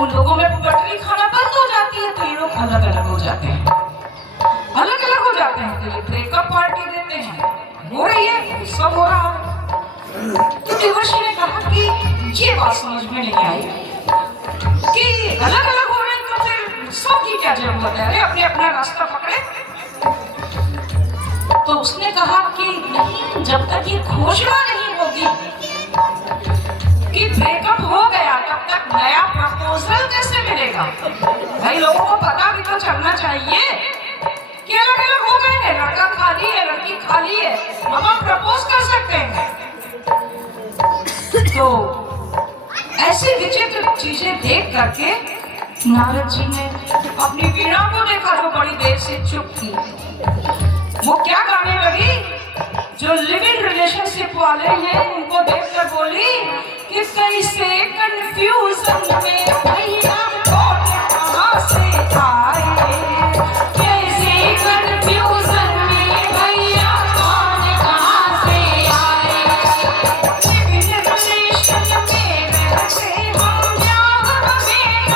उन लोगों में पटरी खाना बंद हो जाती है तो ये लोग अलग अलग हो जाते हैं, अलग अलग हो जाते हैं, तो ये ब्रेकअप पार्टी देते हैं। हो रही है, सब हो रहा है। तो देवर्षि ने कहा कि ये बात समझ में नहीं आई कि अलग अलग हो रहे हैं तो फिर सब की क्या जरूरत है, अरे अपने अपना रास्ता पकड़े। तो उसने कहा कि नहीं, जब तक ये घोषणा नहीं होगी कि ब्रेकअप हो गया तब तक नया प्रपोजल कैसे मिलेगा? भाई लोगों को पता भी तो चलना चाहिए कि अलग अलग हो गए हैं, लड़का खाली है, लड़की खाली है, अब हम प्रपोज कर सकते हैं। तो ऐसी विचित्र चीजें देख करके नारद जी ने अपनी वीणा को देखा जो बड़ी देर से चुप थी। वो क्या गाने लगी? जो लिव इन रिलेशनशिप वाले हैं उनको देखकर बोली कि कैसे कंफ्यूजन में भैया कहाँ से आए, कैसे कंफ्यूजन में भैया कौन कहाँ से आए। लिव इन रिलेशन में रहते हम ब्याह में न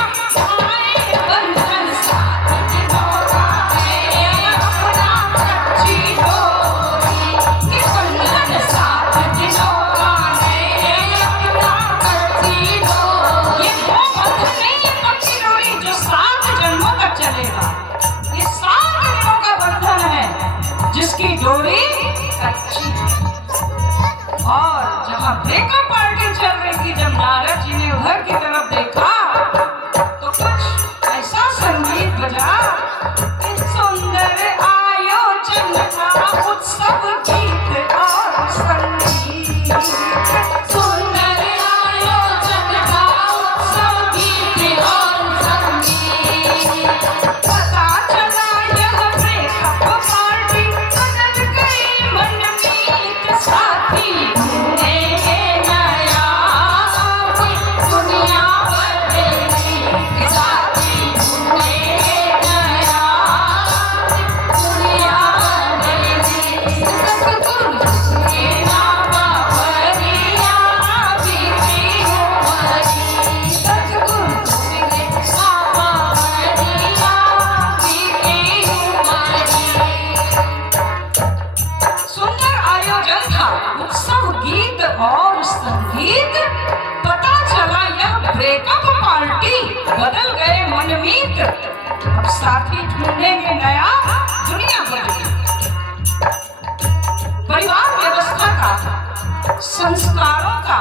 आए, बंधन साथ निभाता है अपना कच्ची डोरी, कि बंधन साथ निभाता है अपना कच्ची डोरी। ये वो बंधन नहीं है पक्की डोरी जो 7 जन्मों तक चलेगा, ये 7 दिनों का बंधन है जिसकी डोरी कच्ची है। और जहाँ ब्रेकअप पार्टी चल रही थी, जब नारद जी ने उधर की तरफ देखा तो कुछ ऐसा संगीत बजा कि सुंदर आयोजन का उत्सव गीत और संगीत, सुंदर आयोजन का उत्सव गीत और संगीत। पता चला यह ब्रेकअप पार्टी बदल गई मनमीत साथी, ढूंढेंगे नया कोई दुनिया बदलेगी साथी, ढूंढेंगे नया दुनिया बदलेगी। सतगुरु के नाम परिया बीती उमरी, सतगुरु के नाम परिया बीती उमरी। सुंदर आयोजन था, उत्सव गीत और संगीत। पता चला यह ब्रेकअप पार्टी बदल गए मनमीत, अब साथी ढूंढेंगे नया दुनिया बदलेगी। परिवार व्यवस्था का, संस्कारों का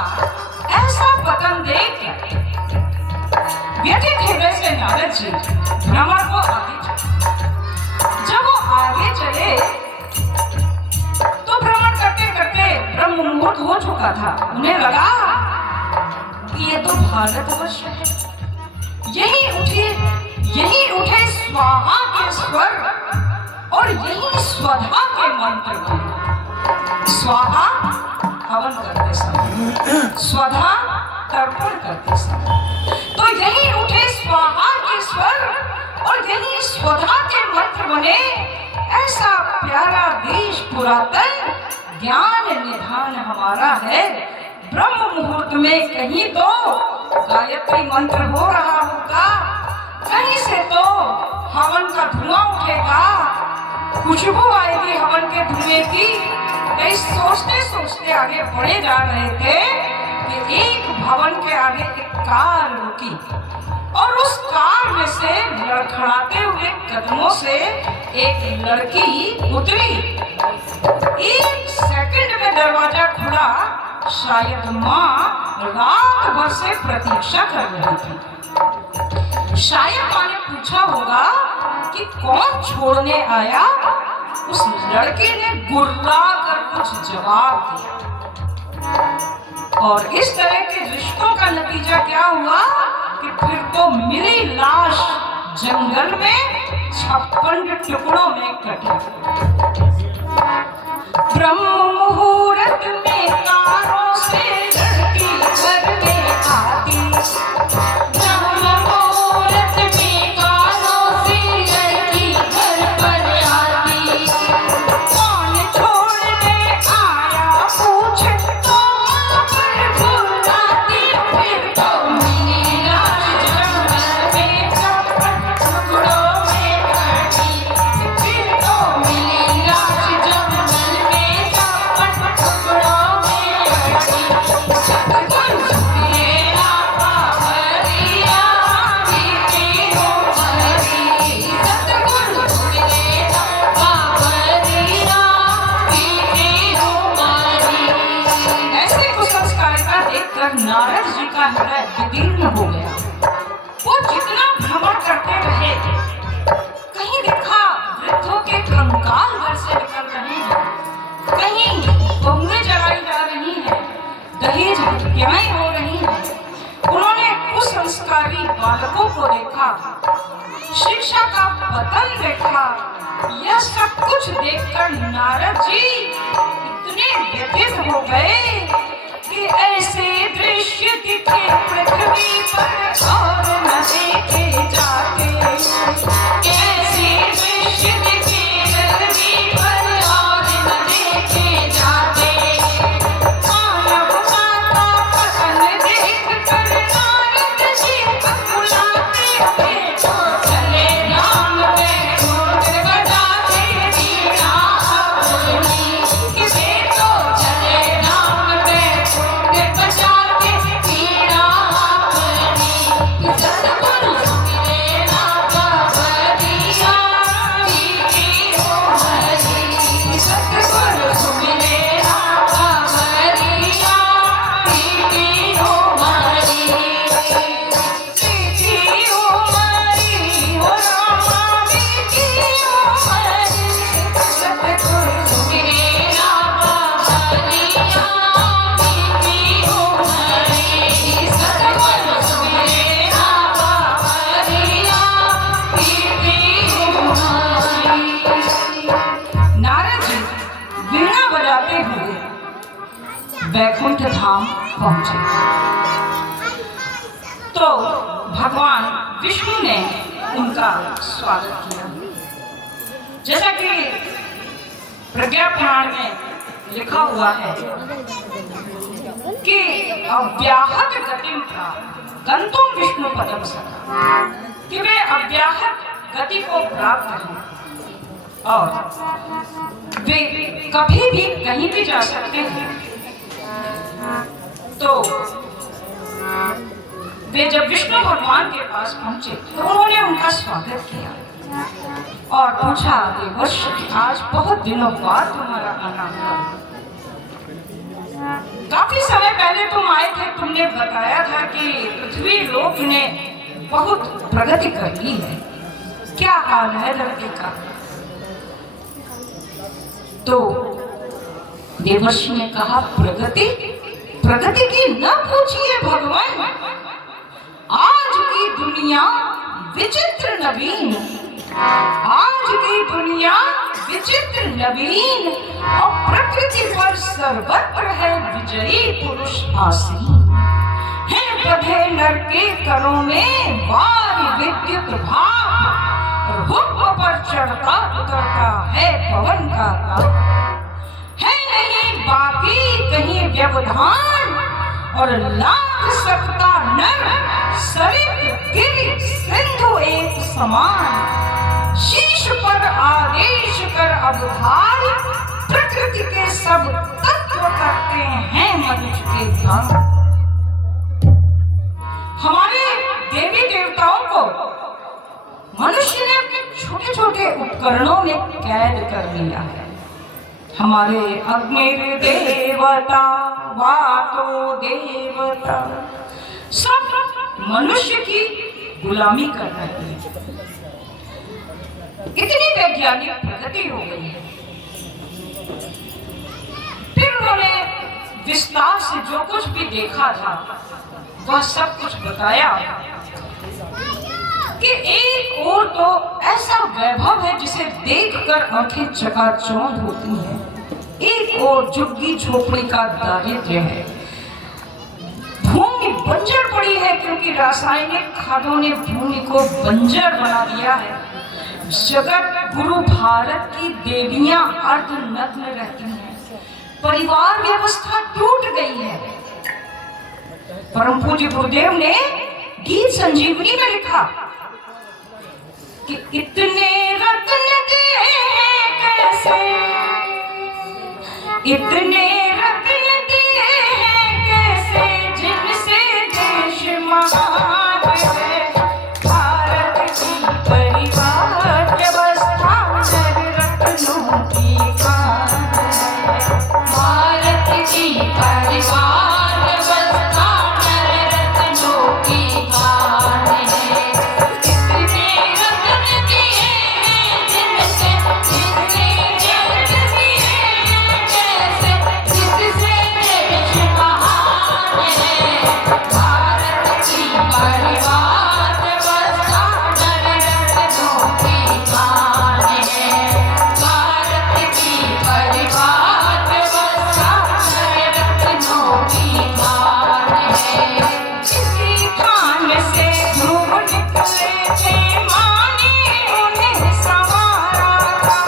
ऐसा पतन देख व्यथित हृदय से नारद जी भ्रमर को आगे चले। जब वो आगे चले तो भ्रमण करते करते ब्रह्म मुहूर्त हो चुका था। उन्हें लगा कि ये तो भारतवर्ष है, यही उठे स्वाहा के स्वर और यही स्वधा के मंत्र बने। स्वाहा हवन करते समय, स्वधा तर्पण करते समय, तो यही उठे स्वाहा के स्वर और यही स्वधा के मंत्र बने। ऐसा प्यारा देश पुरातन ज्ञान निधान हमारा है। ब्रह्म मुहूर्त में कहीं तो गायत्री मंत्र हो रहा होगा, कहीं से तो हवन का धुआं उठेगा, खुशबू आएगी हवन के धुएं की। यही सोचते सोचते आगे बढ़े जा रहे थे कि एक भवन के आगे एक कार रुकी और उस कार में से लड़खड़ाते हुए कदमों से एक लड़की उतरी। एक सेकंड में दरवाजा खुला। शायद माँ रात भर से प्रतीक्षा कर रही थी। शायद माँ ने पूछा होगा कि कौन छोड़ने आया। उस लड़के ने गुर्रा कर कुछ जवाब दिया और इस तरह के रिश्तों का नतीजा क्या हुआ कि फिर तो मिली लाश जंगल में 56 टुकड़ों में कटी। ब्रह्म मुहूर्त में कारों से लड़की घर में आती। ब्रह्म मुहूर्त में कारों से लड़की घर पर आती। कौन छोड़ने आया पूछे तो माँ पर बुलाती। फिर तो मिली लाश जंगल में 56 टुकड़ों में कटी। फिर तो मिली लाश जंगल में 56 टुकड़ों में कटी। सतगुरु मेरा बाबरिया बीती हो मरी। सतगुरु मेरा बाबरिया बीती हो मरी। ऐसे कुसंस्कारिता देखकर नारद जी का हृदय विदीर्ण हो गया। वो जितना भ्रमण करते रहे, कहीं देखा वृद्धों के कंकाल घर से निकल रहे हैं, कहीं बहुएं जलाई जा रही हैं, दहेज हत्याएं हो रही हैं। उन्होंने कुसंस्कारी बालकों को देखा, शिक्षा का पतन देखा। यह सब कुछ देखकर नारद जी इतने व्यथित हो गए कि ऐसे दृश्य दिखे पृथ्वी पर और न देखे जाते। ऐसे दृश्य दिखे पृथ्वी पर और न देखे जाते। मानवता का पतन देखकर नारद जी बतलाते थे। चले राम वैकुंठ बजाते वीणा अपनी। वे तो चले राम वैकुंठ बजाते वीणा अपनी। सतगुरु मेरा बाबरिया बीती हो मरी। सतगुरु मेरा बाबरिया बीती हो मरी। बीती हो मरी हो रामा बीती हो मरी। सतगुरु मेरा बाबरिया बीती हो मरी। सतगुरु मेरा बाबरिया बीती हो मरी। नारद जी वीणा बजाते हुए वैकुंठ धाम पहुंचे तो भगवान विष्णु ने उनका स्वागत किया। जैसा कि प्रज्ञा पुराण में लिखा हुआ है कि अव्याहत गतिम का गंतुम विष्णु पदम सदा, कि वे अव्याहत गति को प्राप्त हैं और वे कभी भी कहीं भी जा सकते हैं। तो वे जब विष्णु भगवान के पास पहुंचे तो उन्होंने उनका स्वागत किया और पूछा कि वर्ष आज बहुत दिनों बाद तुम्हारा आना हुआ। काफी समय पहले तुम आए थे, तुमने बताया था कि पृथ्वी लोक ने बहुत प्रगति कर ली है। क्या हाल है लड़के का? तो देवर्षि ने कहा, प्रगति प्रगति की न पूछिए भगवान, आज की दुनिया विचित्र नवीन, आज की दुनिया विचित्र नवीन, और प्रकृति पर सर्वत्र है विजयी पुरुष आसीन। है बधे नर के करों में वारी विद्युत भाप, और हुक्म पर चढ़ता उतरता है पवन का ताप। है नहीं बाकी कहीं व्यवधान, और लाग सकता नर सरित गिरि सिंधु एक समान। शीश पर आदेश कर अवधार, प्रकृति के सब तत्व करते हैं मनुष्य के ध्यान। हमारे देवी देवताओं को मनुष्य ने अपने छोटे छोटे उपकरणों में कैद कर लिया है। हमारे अग्नि देवता, वातो देवता, सब मनुष्य की गुलामी कर रहे हैं। इतनी वैज्ञानिक प्रगति हो गई है। फिर उन्होंने विस्तार से जो कुछ भी देखा था वह सब कुछ बताया कि एक ओर तो ऐसा वैभव है जिसे देखकर आंखें चकाचौंध होती हैं, एक ओर झुग्गी झोपड़ी का दारिद्र्य है। भूमि बंजर पड़ी है क्योंकि रासायनिक खादों ने भूमि को बंजर बना दिया है। जगत गुरु भारत की देवियां अर्धनग्न रहती हैं। परिवार व्यवस्था टूट गई है। परम पूज्य गुरुदेव ने गीत संजीवनी में लिखा कि इतने रत्न दे कैसे, इतने रत्न दे कैसे, जिनसे देश महान है। भारत की परिवार व्यवस्था रत्नों की खान है। भारत की परिवार व्यवस्था रत्नों की खान है। इतने रत्न दिए जिनसे, जितने जग दिए कैसे, जिससे देश महान है। भारत की परिवार व्यवस्था रत्नों की खान है। भारत की परिवार व्यवस्था रत्नों की खान है। इसी खान से ध्रुव निकले थे, माने उन्हें संवारा था।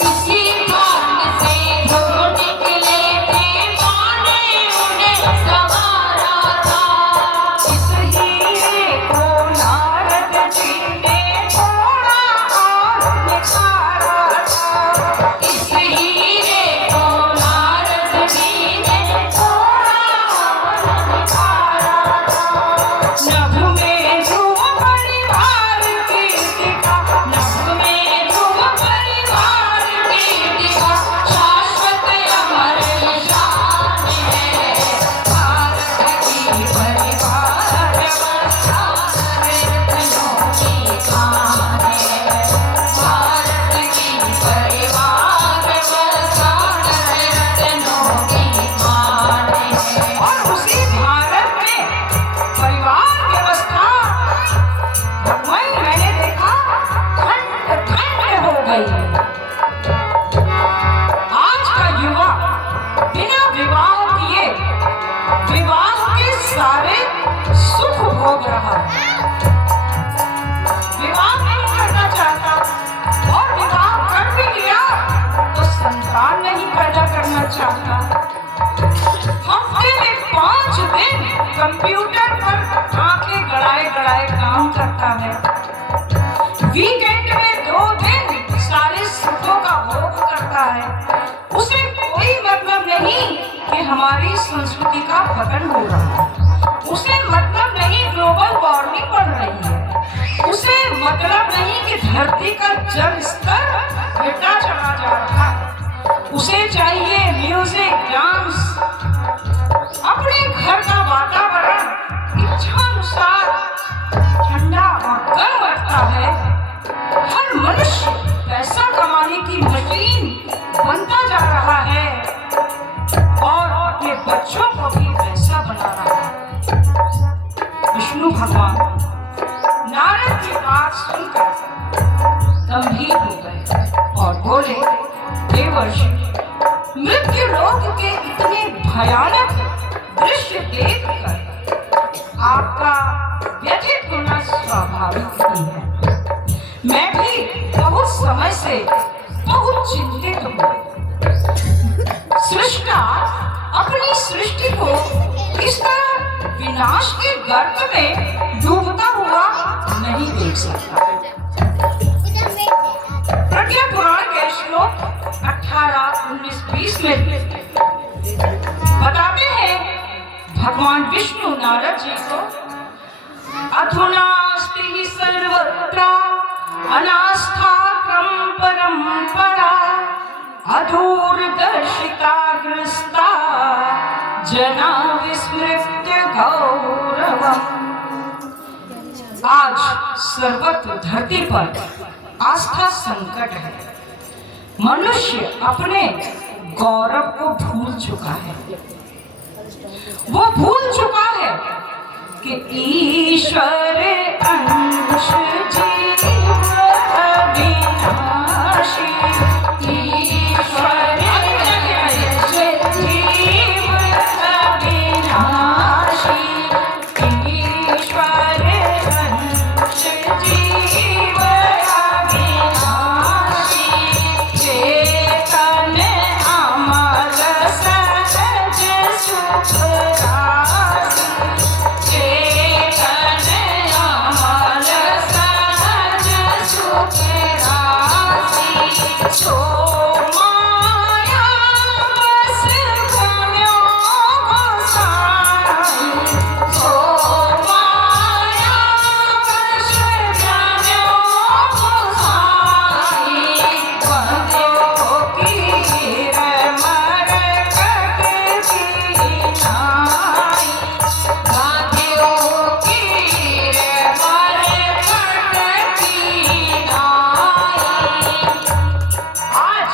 इसी खान से ध्रुव निकले थे, माने उन्हें संवारा था। इस हीरे को नारद जी ने थोड़ा और निखारा था। इस हीरे को नारद जी ने थोड़ा और निखारा था। नभ में ध्रुव परिवार की दिखा, नभ में ध्रुव परिवार की दिखा, शाश्वत अमर निशान है। भारत की परिवार व्यवस्था रत्नों की खान है। भारत की परिवार व्यवस्था रत्नों की खान है। और उसी भारत में परिवार व्यवस्था भगवान मैंने देखा खंड खंड हो गई है। आज का युवा बिना विवाह किए विवाह के सारे सुख भोग रहा है। विवाह नहीं करना चाहता, और विवाह कर भी लिया तो संतान नहीं पैदा करना चाहता। हफ्ते में 5 दिन कंप्यूटर पर आंखें गड़ाए गड़ाए काम करता है। वीकेंड में 2 दिन सारे सुखों का भोग करता है। उसे कोई मतलब नहीं कि हमारी संस्कृति का पतन हो रहा है। उसे मतलब नहीं ग्लोबल वार्मिंग बढ़ रही है। उसे मतलब नहीं कि धरती का जल स्तर गिरता चला जा रहा है। उसे चाहिए म्यूजिक, डांस, अपने घर का वातावरण इच्छानुसार ठंडा और गर्म रखता है। हर मनुष्य पैसा कमाने की मशीन बनता भगवान नारद की बात सुनकर गंभीर हो गए और बोले, देवर्षि, मृत्यु लोक के इतने भयानक दृश्य देखकर आपका व्यथित होना स्वाभाविक ही है। मैं भी बहुत समय से बहुत चिंतित हूँ। सृष्टा अपनी सृष्टि को इस तरह विनाश के गर्त में डूबता हुआ नहीं देख सकता। प्रज्ञा पुराण के श्लोक 18, 19, 20 में बताते हैं भगवान विष्णु नारद जी को, अधुनास्ति सर्वत्र अनास्था क्रम परंपरा अधूरदर्शिता ग्रस्ता जना विस्मृत्य गौरवम्। आज सर्वत्र धरती पर आस्था संकट है। मनुष्य अपने गौरव को भूल चुका है। वो भूल चुका है कि ईश्वर अंश जीव अविनाशी, ईश्वर अंश जीव अविनाशी, ईश्वर अंश जीव अविनाशी, चेतन अमर सहज सुख राशि, चेतन अमर सहज सुख राशि, सो माया बस गम्यो गोसाई, सो माया बस गम्यो गोसाई, बंदो की मर कट की नाई, बंदो की मर कट की नाई। आज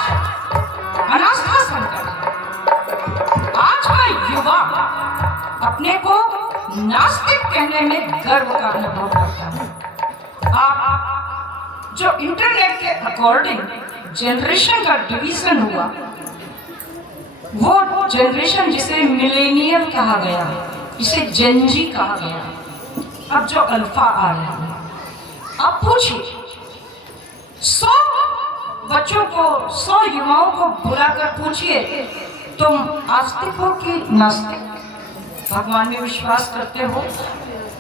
अनास्था संकट है। आज का युवा अपने को नास्तिक कहने में गर्व का अनुभव करता है। आप जो इंटरनेट के अकॉर्डिंग जनरेशन का डिवीजन हुआ, वो जनरेशन जिसे मिलेनियल कहा गया, जिसे जेनजी कहा गया, अब जो अल्फा आ रहा है, अब पूछिए 100 बच्चों को, 100 युवाओं को बुलाकर पूछिए, तुम आस्तिक हो कि नास्तिक, भगवान में विश्वास करते हो?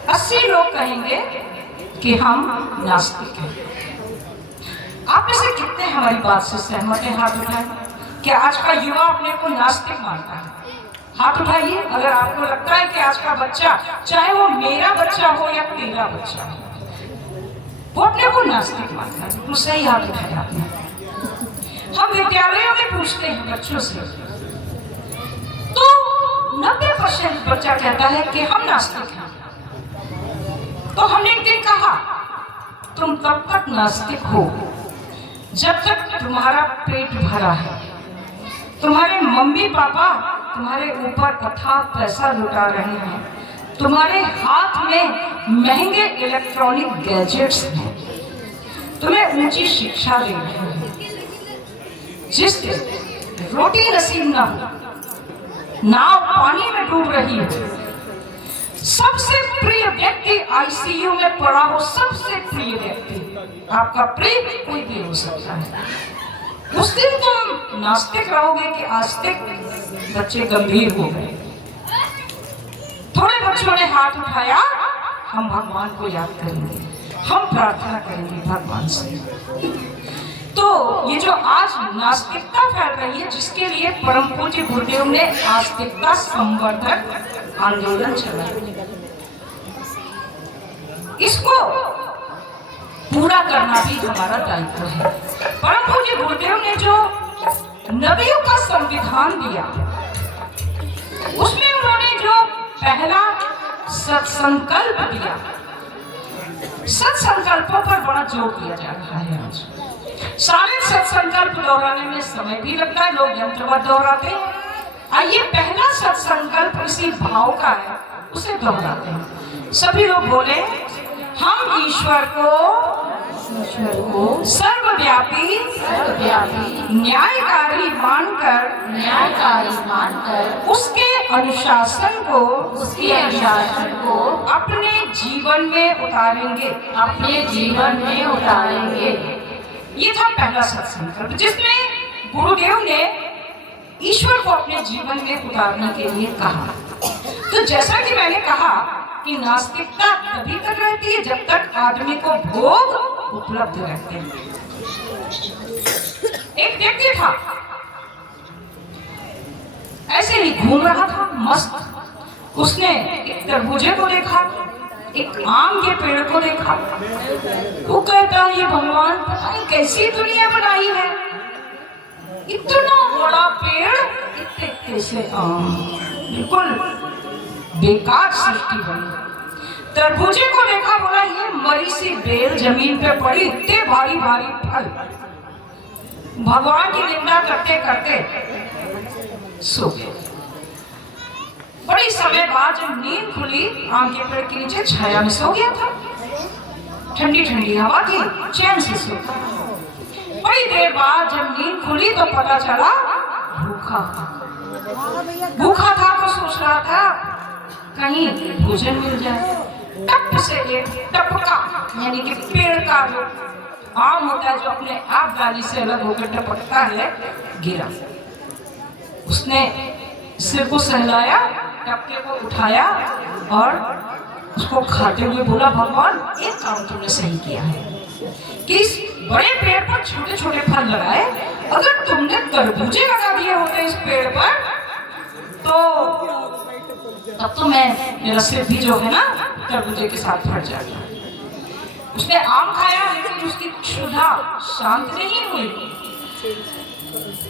80 लोग कहेंगे कि हम नास्तिक हैं। आप में से कितने हमारी बात से सहमत हैं? हाथ उठाएं। क्या आज का युवा अपने को नास्तिक मानता है? हाथ उठाइए अगर आपको लगता है कि आज का बच्चा, चाहे वो मेरा बच्चा हो या तेरा बच्चा हो, वो अपने को नास्तिक मानता है। तो सही हाथ उठाया आपने। हम विद्यालयों में पूछते हैं बच्चों से, तो 90% बच्चा कहता है कि हम नास्तिक हैं। तो हमने एक दिन कहा, तुम तब तक नास्तिक हो जब तक तुम्हारा पेट भरा है, तुम्हारे मम्मी पापा तुम्हारे ऊपर अथाह पैसा लुटा रहे हैं, तुम्हारे हाथ में महंगे इलेक्ट्रॉनिक गैजेट्स हैं, तुम्हें ऊंची शिक्षा दे रहे हैं। जिस दिन रोटी नसीब ना हो, नाव पानी में डूब रही हो, सबसे प्रिय व्यक्ति आईसीयू में पड़ा हो, सबसे प्रिय व्यक्ति आपका प्रिय कोई भी हो सकता है, उस दिन तुम नास्तिक रहोगे कि आस्तिक? बच्चे गंभीर हो गए। थोड़े बच्चों ने हाथ उठाया। हम भगवान को याद करेंगे, हम प्रार्थना करेंगे भगवान से। तो ये जो आज नास्तिकता फैल रही है, जिसके लिए परम पूज्य गुरुदेव ने आस्तिकता संवर्धन आंदोलन चलाया, इसको पूरा करना भी हमारा दायित्व है। परम पूज्य गुरुदेव ने जो नबियों का संविधान दिया, उसमें उन्होंने जो पहला सत्संकल्प दिया, सत्संकल्पों पर बड़ा जोर दिया जा रहा है। आज सारे सत्संकल्प दोहराने में समय भी लगता है, लोग यंत्रवत दोहराते हैं। आइए पहला सत्संकल्प इसी भाव का है, उसे दोहराते हैं। सभी लोग बोले, हम ईश्वर को सर्वव्यापी न्यायकारी मानकर उसके अनुशासन को अपने जीवन में उतारेंगे। ये था पहला सत्संकल्प, जिसमें गुरुदेव ने ईश्वर को अपने जीवन में उतारने के लिए कहा। तो जैसा कि मैंने कहा कि नास्तिकता तभी तक रहती है जब तक आदमी को भोग उपलब्ध रहते हैं। एक व्यक्ति था, ऐसे ही घूम रहा था मस्त। उसने एक तरबूजे को देखा, एक आम के पेड़ को देखा। वो कहता है, ये भगवान पता नहीं कैसी दुनिया बनाई है, इतना बड़ा पेड़, इतने से आम, बिल्कुल बेकार सृष्टि बनी। तरबूजे को देखा, बोला ये मरी सी बेल जमीन पे पड़ी, इतने भारी भारी फल। भगवान की निंदा करते करते सो गए। बड़ी समय बाद जब नींद खुली, आम के पेड़ के नीचे छाया में सो गया था। ठंडी ठंडी हवा थी, चैन से सो गया। बड़ी देर बाद जब नींद खुली तो पता चला भूखा था। तो सोच रहा था कहीं भोजन मिल जाए। टप से एक टपका, यानी कि पेड़ का जो आम होता है जो अपने आप डाली से अलग होकर टपकता है, गिरा। उसने सिर को सहलाया, टपके को उठाया और उसको खाते हुए बोला, भगवान एक काम तुमने सही किया है कि इस बड़े पेड़ पर छोटे छोटे फल लगाए। अगर तुमने तरबूजे लगा दिए होते इस पेड़ पर तो तब तो मेरा सिर भी जो है ना तरबूजे के साथ फट जाएगा। उसने आम खाया, लेकिन उसकी क्षुधा शांत नहीं हुई।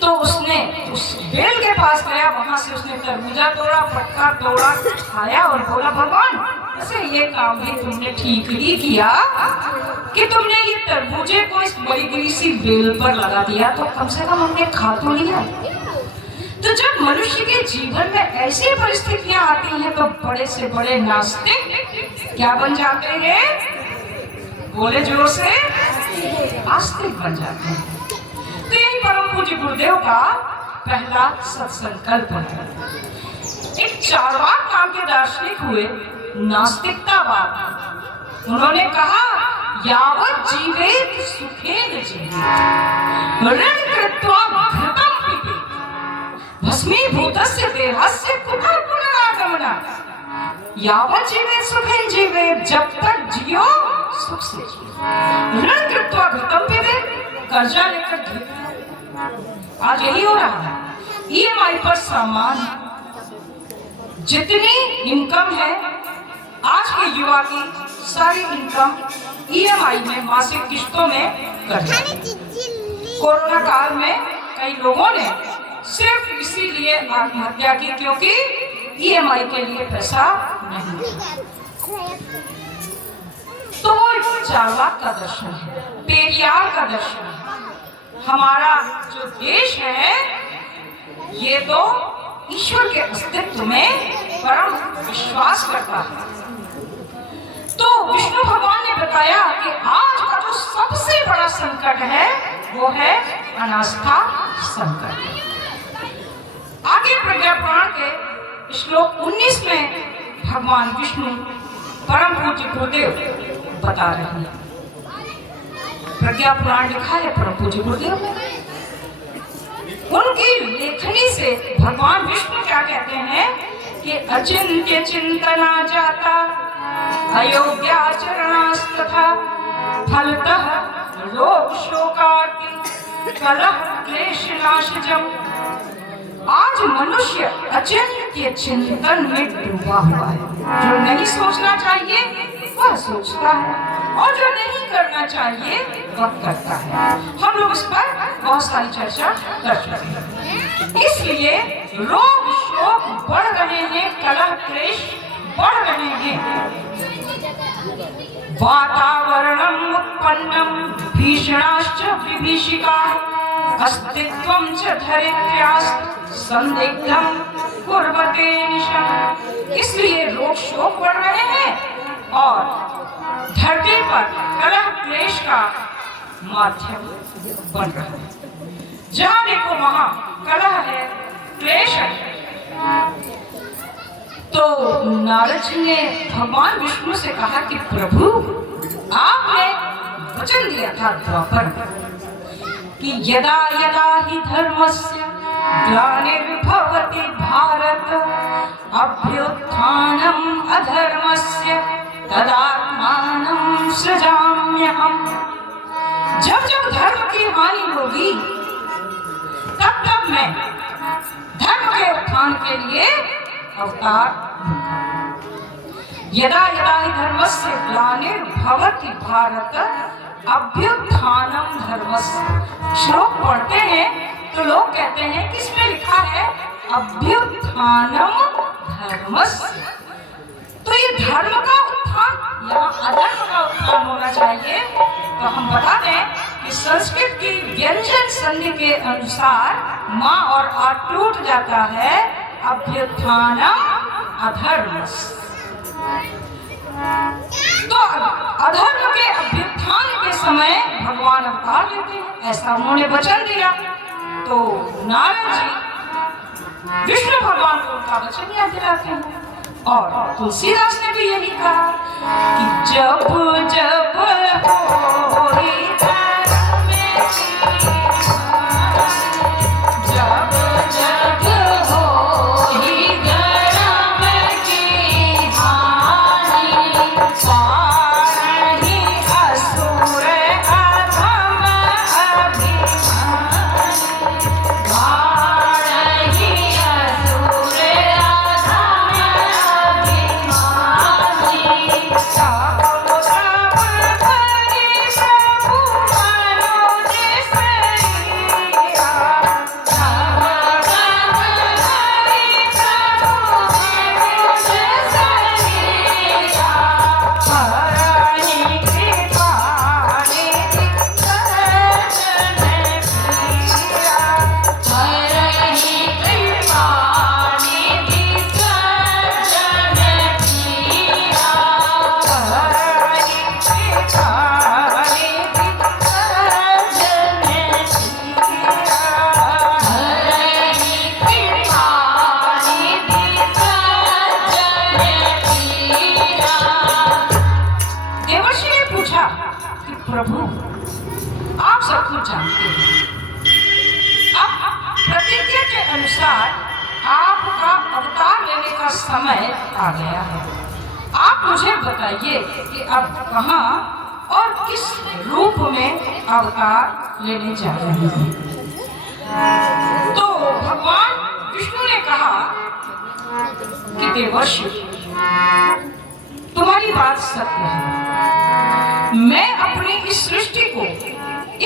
तो उसने उस बेल के पास गया, वहां से उसने तरबूजा तोड़ा, पटका तोड़ा, खाया और बोला, भगवान वैसे ये काम भी तुमने ठीक ही किया कि तुमने ये तरबूजे को इस बड़ी गिरी सी बेल पर लगा दिया, तो कम से कम हमने खा तो लिया। तो जब मनुष्य के जीवन में ऐसी परिस्थितियां आती हैं तो बड़े से बड़े नास्तिक क्या बन जाते हैं? बोले जोर से, आस्तिक बन जाते हैं। तो यही परम पूज्य गुरुदेव का पहला सत्संकल्प है। एक चारवाक नाम के दार्शनिक हुए, नास्तिकतावाद। उन्होंने कहा, यावत् जीवेत सुखेन जीवेत ऋण कृत्वा घृतं पिबेत भस्मीभूतस्य देहस्य कुतः पुनरागमनम्। यावत् जीवेत सुखेन जीवेत, जब तक जियो सुख से जियो। ऋण कृत्वा घृतं पिबेत, कर्जा लेकर घी। आज यही हो रहा है। ईएमआई पर सामान, जितनी इनकम है आज के युवा की सारी इनकम ईएमआई में, मासिक किस्तों में कर दी। कोरोना काल में कई लोगों ने सिर्फ इसीलिए आत्महत्या की क्योंकि ईएमआई के लिए पैसा नहीं। तो वो चारवाक का दर्शन है, पेरियार का दर्शन है। हमारा जो देश है ये तो ईश्वर के अस्तित्व में परम विश्वास करता है। तो विष्णु भगवान ने बताया कि आज का जो सबसे बड़ा संकट है वो है अनास्था संकट। आगे प्रज्ञा पुराण के श्लोक 19 में भगवान विष्णु परम पूज्य गुरुदेव बता रहे हैं। प्रज्ञा पुराण लिखा है परम पूज्य गुरुदेव ने। उनकी लेखनी से भगवान विष्णु क्या कहते हैं कि अचिंत्य चिंतना जाता अयोग्याचरणास्तथा फलतः रोग शोकार्ति कलह क्लेश नाशजम। आज मनुष्य अचिंत्य चिंतन में डूबा हुआ है। जो नहीं सोचना चाहिए वह सोचता है और जो नहीं करना चाहिए वह करता है। हम लोग इस पर बहुत सारी चर्चा कर चुके हैं। इसलिए रोग शोक बढ़ रहे हैं, कलह क्लेश बढ़ रहे हैं। वातावरणम उत्पन्नम भीषणाश्च विभीषिकाः अस्तित्वं च धरित्र्यास् संदिग्धं कुर्वते निशम्। इसलिए रोग शोक बढ़ रहे हैं, और धरती पर कलह क्लेश का माध्यम बन रहा है। जहां देखो वहां कलह है, क्लेश है। तो नारद जी ने भगवान विष्णु से कहा कि प्रभु, आपने वचन दिया था द्वापर कि यदा यदा ही धर्मस्य ग्लानिर्भवति भारत अभ्युत्थानम् अधर्मस्य तदात्मानं सृजाम्यहम्। जब जब धर्म की हानि होगी तब तब मैं धर्म के उत्थान के लिए अवतार लूंगा। यदा यदा हि धर्मस्य ग्लानिर्भवति भारत अभ्युत्थानम् धर्मस्य। श्लोक पढ़ते हैं तो लोग कहते हैं कि इसमें लिखा है अभ्युत्थानम् धर्मस्य। तो ये धर्म का उत्थान या अधर्म का उत्थान होना चाहिए। तो हम बता दें कि संस्कृत की व्यंजन संधि के अनुसार माँ और आ टूट जाता है अभ्युत्थानम् अधर्मस्य। तो अधर्म के अभ्युत्थान के समय भगवान अवतार लेते हैं, ऐसा उन्होंने वचन दिया। तो नारद जी विष्णु भगवान को उनका वचन याद दिलाते हैं। और तुलसीदास ने भी यही कहा कि जब जब होई धर्म जब होई धर्म की हानि पारहि असुर अधम अभिमानी। पारहि असुर अधम अभिमानी। तब तब करि प्रभु मनोज सरिया। तब तब करि प्रभु मनोज सरिया। हरहि कृपा निधि सज्जन प्रिया। हरहि कृपा निधि सज्जन प्रिया। हरहि कृपा निधि सज्जन प्रिया। हरहि कृपा निधि सज्जन प्रिया। देवर्षि ने पूछा कि प्रभु, आप सब कुछ जानते हैं, अब प्रतिज्ञा के अनुसार आपका अवतार लेने का समय आ गया है। आप मुझे बताइए कि अब कहाँ और किस रूप में अवतार लेने जा रहे हैं। तो भगवान विष्णु ने कहा कि देवर्षि, तुम्हारी बात सत्य है। मैं अपनी इस सृष्टि को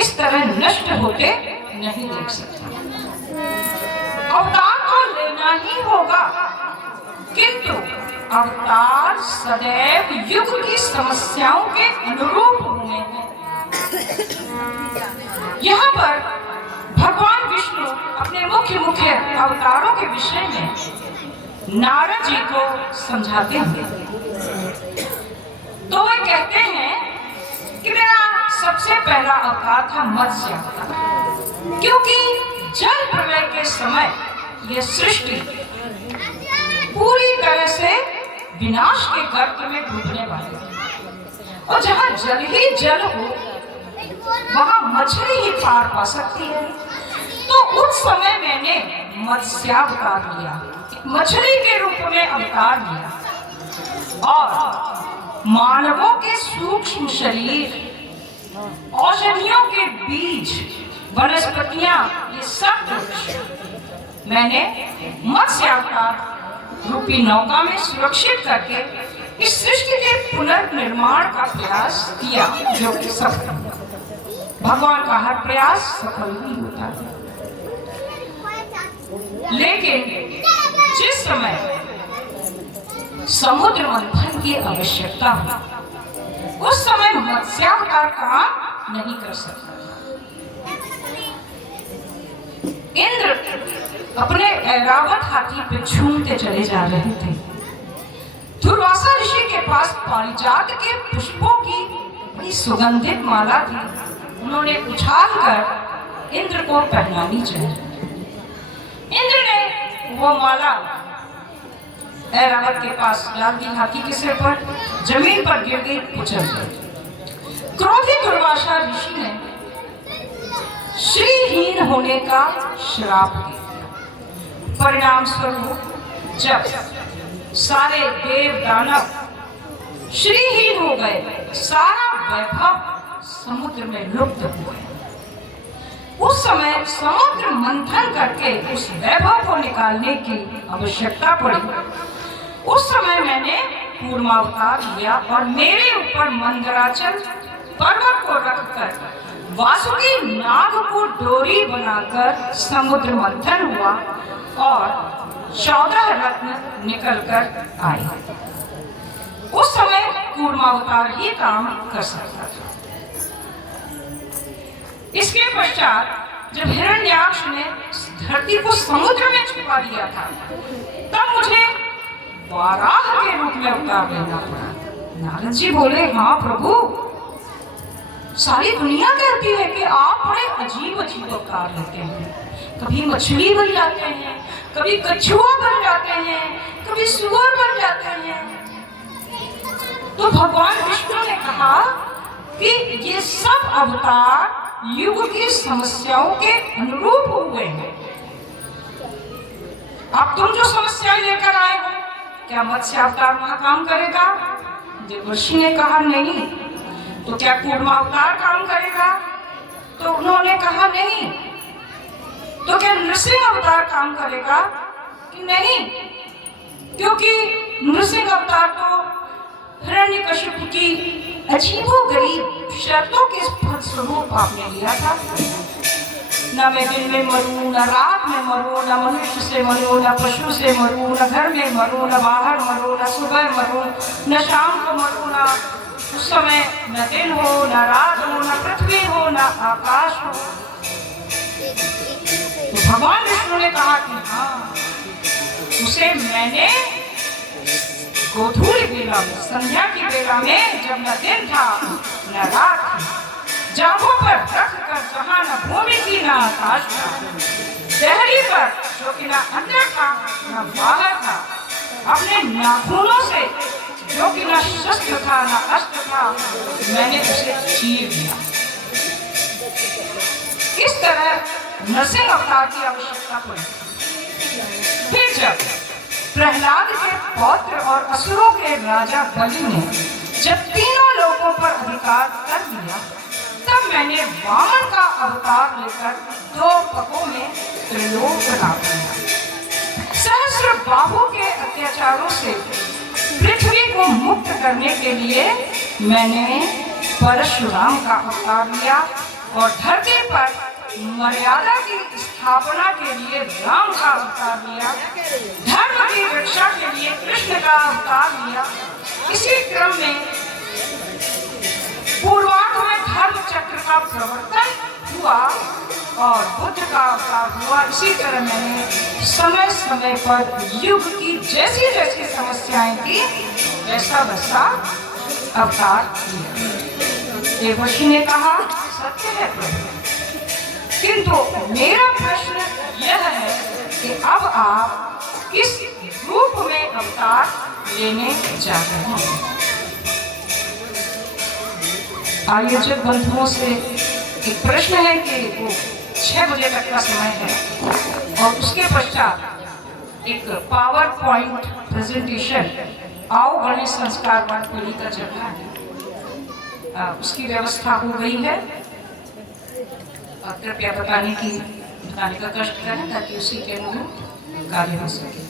इस तरह नष्ट होते नहीं देख सकता। अवतार तो लेना ही होगा, किंतु अवतार सदैव युग की समस्याओं के अनुरूप होने हैं। यहाँ पर भगवान विष्णु अपने मुख्य अवतारों के विषय में नारद जी को समझाते हैं। तो वे कहते हैं कि मेरा सबसे पहला अवतार था मत्स्य अवतार, क्योंकि जल प्रलय के समय यह सृष्टि पूरी तरह से विनाश के गर्त में डूबने वाली है। और जहाँ जल ही जल हो वहाँ मछली ही पार पा सकती है। तो उस समय मैंने मत्स्यावतार लिया, मछली के रूप में अवतार लिया। और मानवों के सूक्ष्म शरीर, औषधियों के बीज, वनस्पतियां, ये सब कुछ मैंने मत्स्यावतार रूपी नौका में सुरक्षित करके इस सृष्टि के पुनर्निर्माण का प्रयास किया, जो कि सफल हुआ। भगवान का हर प्रयास सफल नहीं होता है। लेकिन जिस समय समुद्र मंथन की आवश्यकता हो, उस समय मत्स्यावतार काम नहीं कर सकता। इंद्र अपने ऐरावत हाथी पे झूमते चले जा रहे थे। दुर्वासा ऋषि के पास पारिजात के पुष्पों की बड़ी सुगंधित माला थी। उन्होंने उछाल कर इंद्र को पहनानी चाहिए। इंद्र ने वो माला ऐरावत के पास डाल दी। हाथी के सिर पर जमीन पर गिर गई, कुचल गई। क्रोधित दुर्वासा ऋषि ने श्रीहीन होने का श्राप दिया। परिणाम स्वरूप जब सारे देव दानव श्रीहीन हो गए, सारा वैभव समुद्र में लुप्त हो गया। उस समय समुद्र मंथन करके उस वैभव को निकालने की आवश्यकता पड़ी। उस समय मैंने कूर्मावतार लिया और मेरे ऊपर मंदराचल पर्वत को रखकर वासुकी नाग को डोरी बनाकर समुद्र मंथन हुआ और 14 रत्न निकल कर आए। उस समय कूर्मावतार ही काम कर सकता था। इसके पश्चात जब हिरण्याक्ष ने धरती को समुद्र में छुपा दिया था, तब मुझे वाराह के रूप में अवतार लेना पड़ा। नारद जी बोले, हाँ प्रभु, सारी दुनिया कहती है कि आप बड़े अजीब अजीब अवतार लेते हैं। कभी मछली बन जाते हैं, कभी कछुआ बन जाते हैं, कभी सुअर बन जाते हैं। तो भगवान विष्णु ने कहा कि ये सब अवतार युग की समस्याओं के अनुरूप हुए हैं। अब तुम जो समस्याएं लेकर आए हो, क्या मत्स्य अवतार वहां काम करेगा? देवर्षि ने कहा नहीं। तो क्या कूर्मा अवतार काम करेगा? तो उन्होंने कहा नहीं। तो क्या नृसिंह अवतार काम करेगा कि नहीं? क्योंकि नृसिंह अवतार तो हिरण्यकशिपु की अजीबोगरीब शर्तों के फलस्वरूप आपने लिया था। न मैं दिन में मरूं, न रात में मरूं, न मनुष्य से मरूं, न पशु से मरूं, न घर में मरूं, न बाहर मरूं, न सुबह मरूं, न शाम को मरूं, न उस समय न दिन हो, न रात हो, न पृथ्वी हो, न आकाश हो। तो भगवान विष्णु ने कहा कि हाँ, उसे मैंने गोधूली बेला में, संध्या की बेला में, जब न दिन था न रात थी, जांघों पर रख कर जहाँ न भूमि थी न आकाश था, दहरी पर जो कि न अंदर था न बाहर था, अपने नाखूनों से जो कि न शस्त्र था न अस्त्र था, मैंने उसे चीर दिया। इस तरह नरसिंह अवतार की आवश्यकता पड़ी। फिर जब प्रहलाद के पौत्र और असुरों के राजा बलि ने जब तीनों लोगों पर अधिकार कर दिया, तब मैंने वामन का अवतार लेकर 2 पगों में त्रिलोक बना दिया। सहस्र बाहु के अत्याचारों से पृथ्वी को मुक्त करने के लिए मैंने परशुराम का अवतार लिया और धरती पर मर्यादा की स्थापना के लिए राम का अवतार लिया, धर्म की रक्षा के लिए कृष्ण का अवतार लिया। इसी क्रम में पूर्वार्ध में धर्म चक्र का प्रवर्तन हुआ और बुद्ध का अवतार हुआ। इसी तरह मैंने समय समय पर युग की जैसी जैसी समस्याएं थी, वैसा वैसा अवतार लिया। देवर्षि ने कहा, सत्य है प्रभु, किंतु मेरा प्रश्न यह है कि अब आप किस रूप में अवतार लेने जा रहे हैं? आयोजक बंधुओं से एक प्रश्न है कि वो 6 बजे तक का समय है और उसके पश्चात एक पावर पॉइंट प्रेजेंटेशन आओ गणेश संस्कार वाद पीढ़ी का चल रहा है, उसकी व्यवस्था हो गई है। कृपया बताने का कष्ट करें ताकि उसी के अनुरूप कार्य हो सके।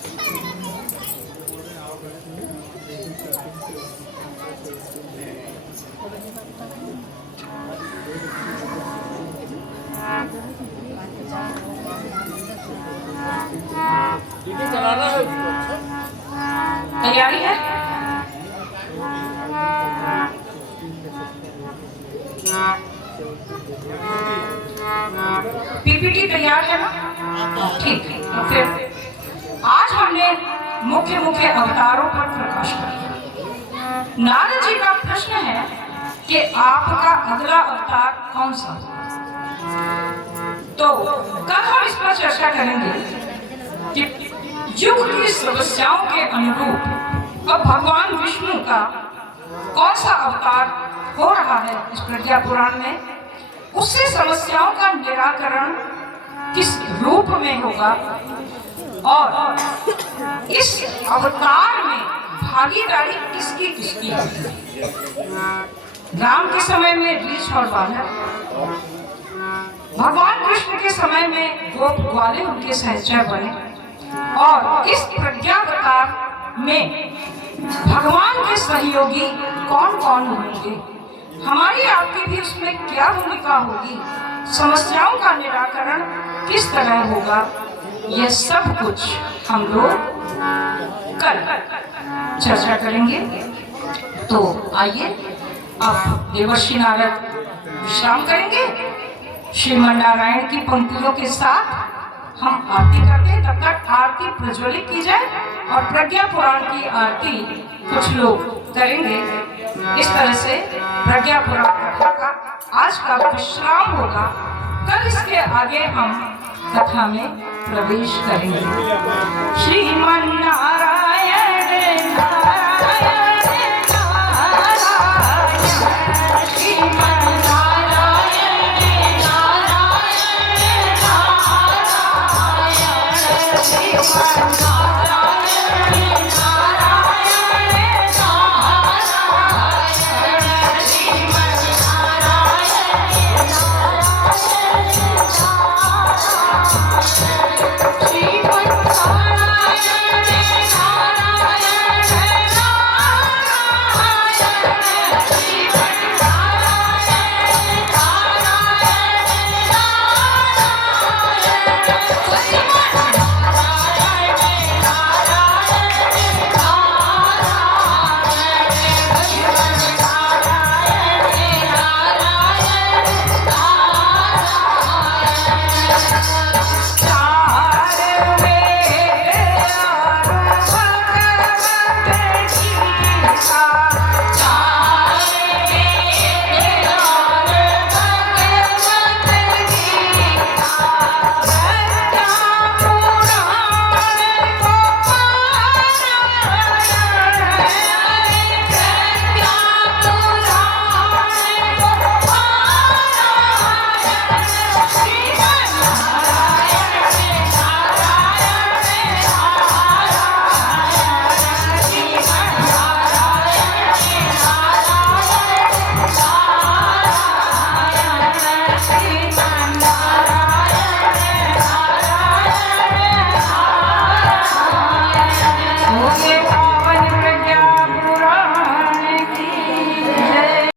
तैयारी है? पीपीटी तैयार है ना? ठीक है। तो फिर आज हमने मुख्य मुख्य अवतारों पर प्रकाश किया। नारद जी का प्रश्न है कि आपका अगला अवतार कौन सा? तो कल हम इस पर चर्चा करेंगे कि युग की समस्याओं के अनुरूप अब भगवान विष्णु का कौन सा अवतार हो रहा है इस प्रज्ञा पुराण में, उससे समस्याओं का निराकरण किस रूप में होगा और इस अवतार में भागीदारी किसकी किसकी है। राम के समय में रीछ और बानर, भगवान कृष्ण के समय में गोप ग्वाले उनके सहचर बने, और इस प्रज्ञावतार में भगवान के सहयोगी कौन कौन होंगे, हमारी आपकी भी उसमें क्या भूमिका होगी, समस्याओं का निराकरण किस तरह होगा, यह सब कुछ हम लोग कल चर्चा करेंगे। तो आइए अब देवर्षि नारद विश्राम करेंगे, श्रीमन नारायण की पंक्तियों के साथ हम आरती करते हैं। तब तक आरती प्रज्वलित की जाए और प्रज्ञा पुराण की आरती कुछ लोग करेंगे। इस तरह से प्रज्ञा पुराण कथा का आज का विश्राम होगा। कल इसके आगे हम कथा में प्रवेश करेंगे। श्रीमन नारायण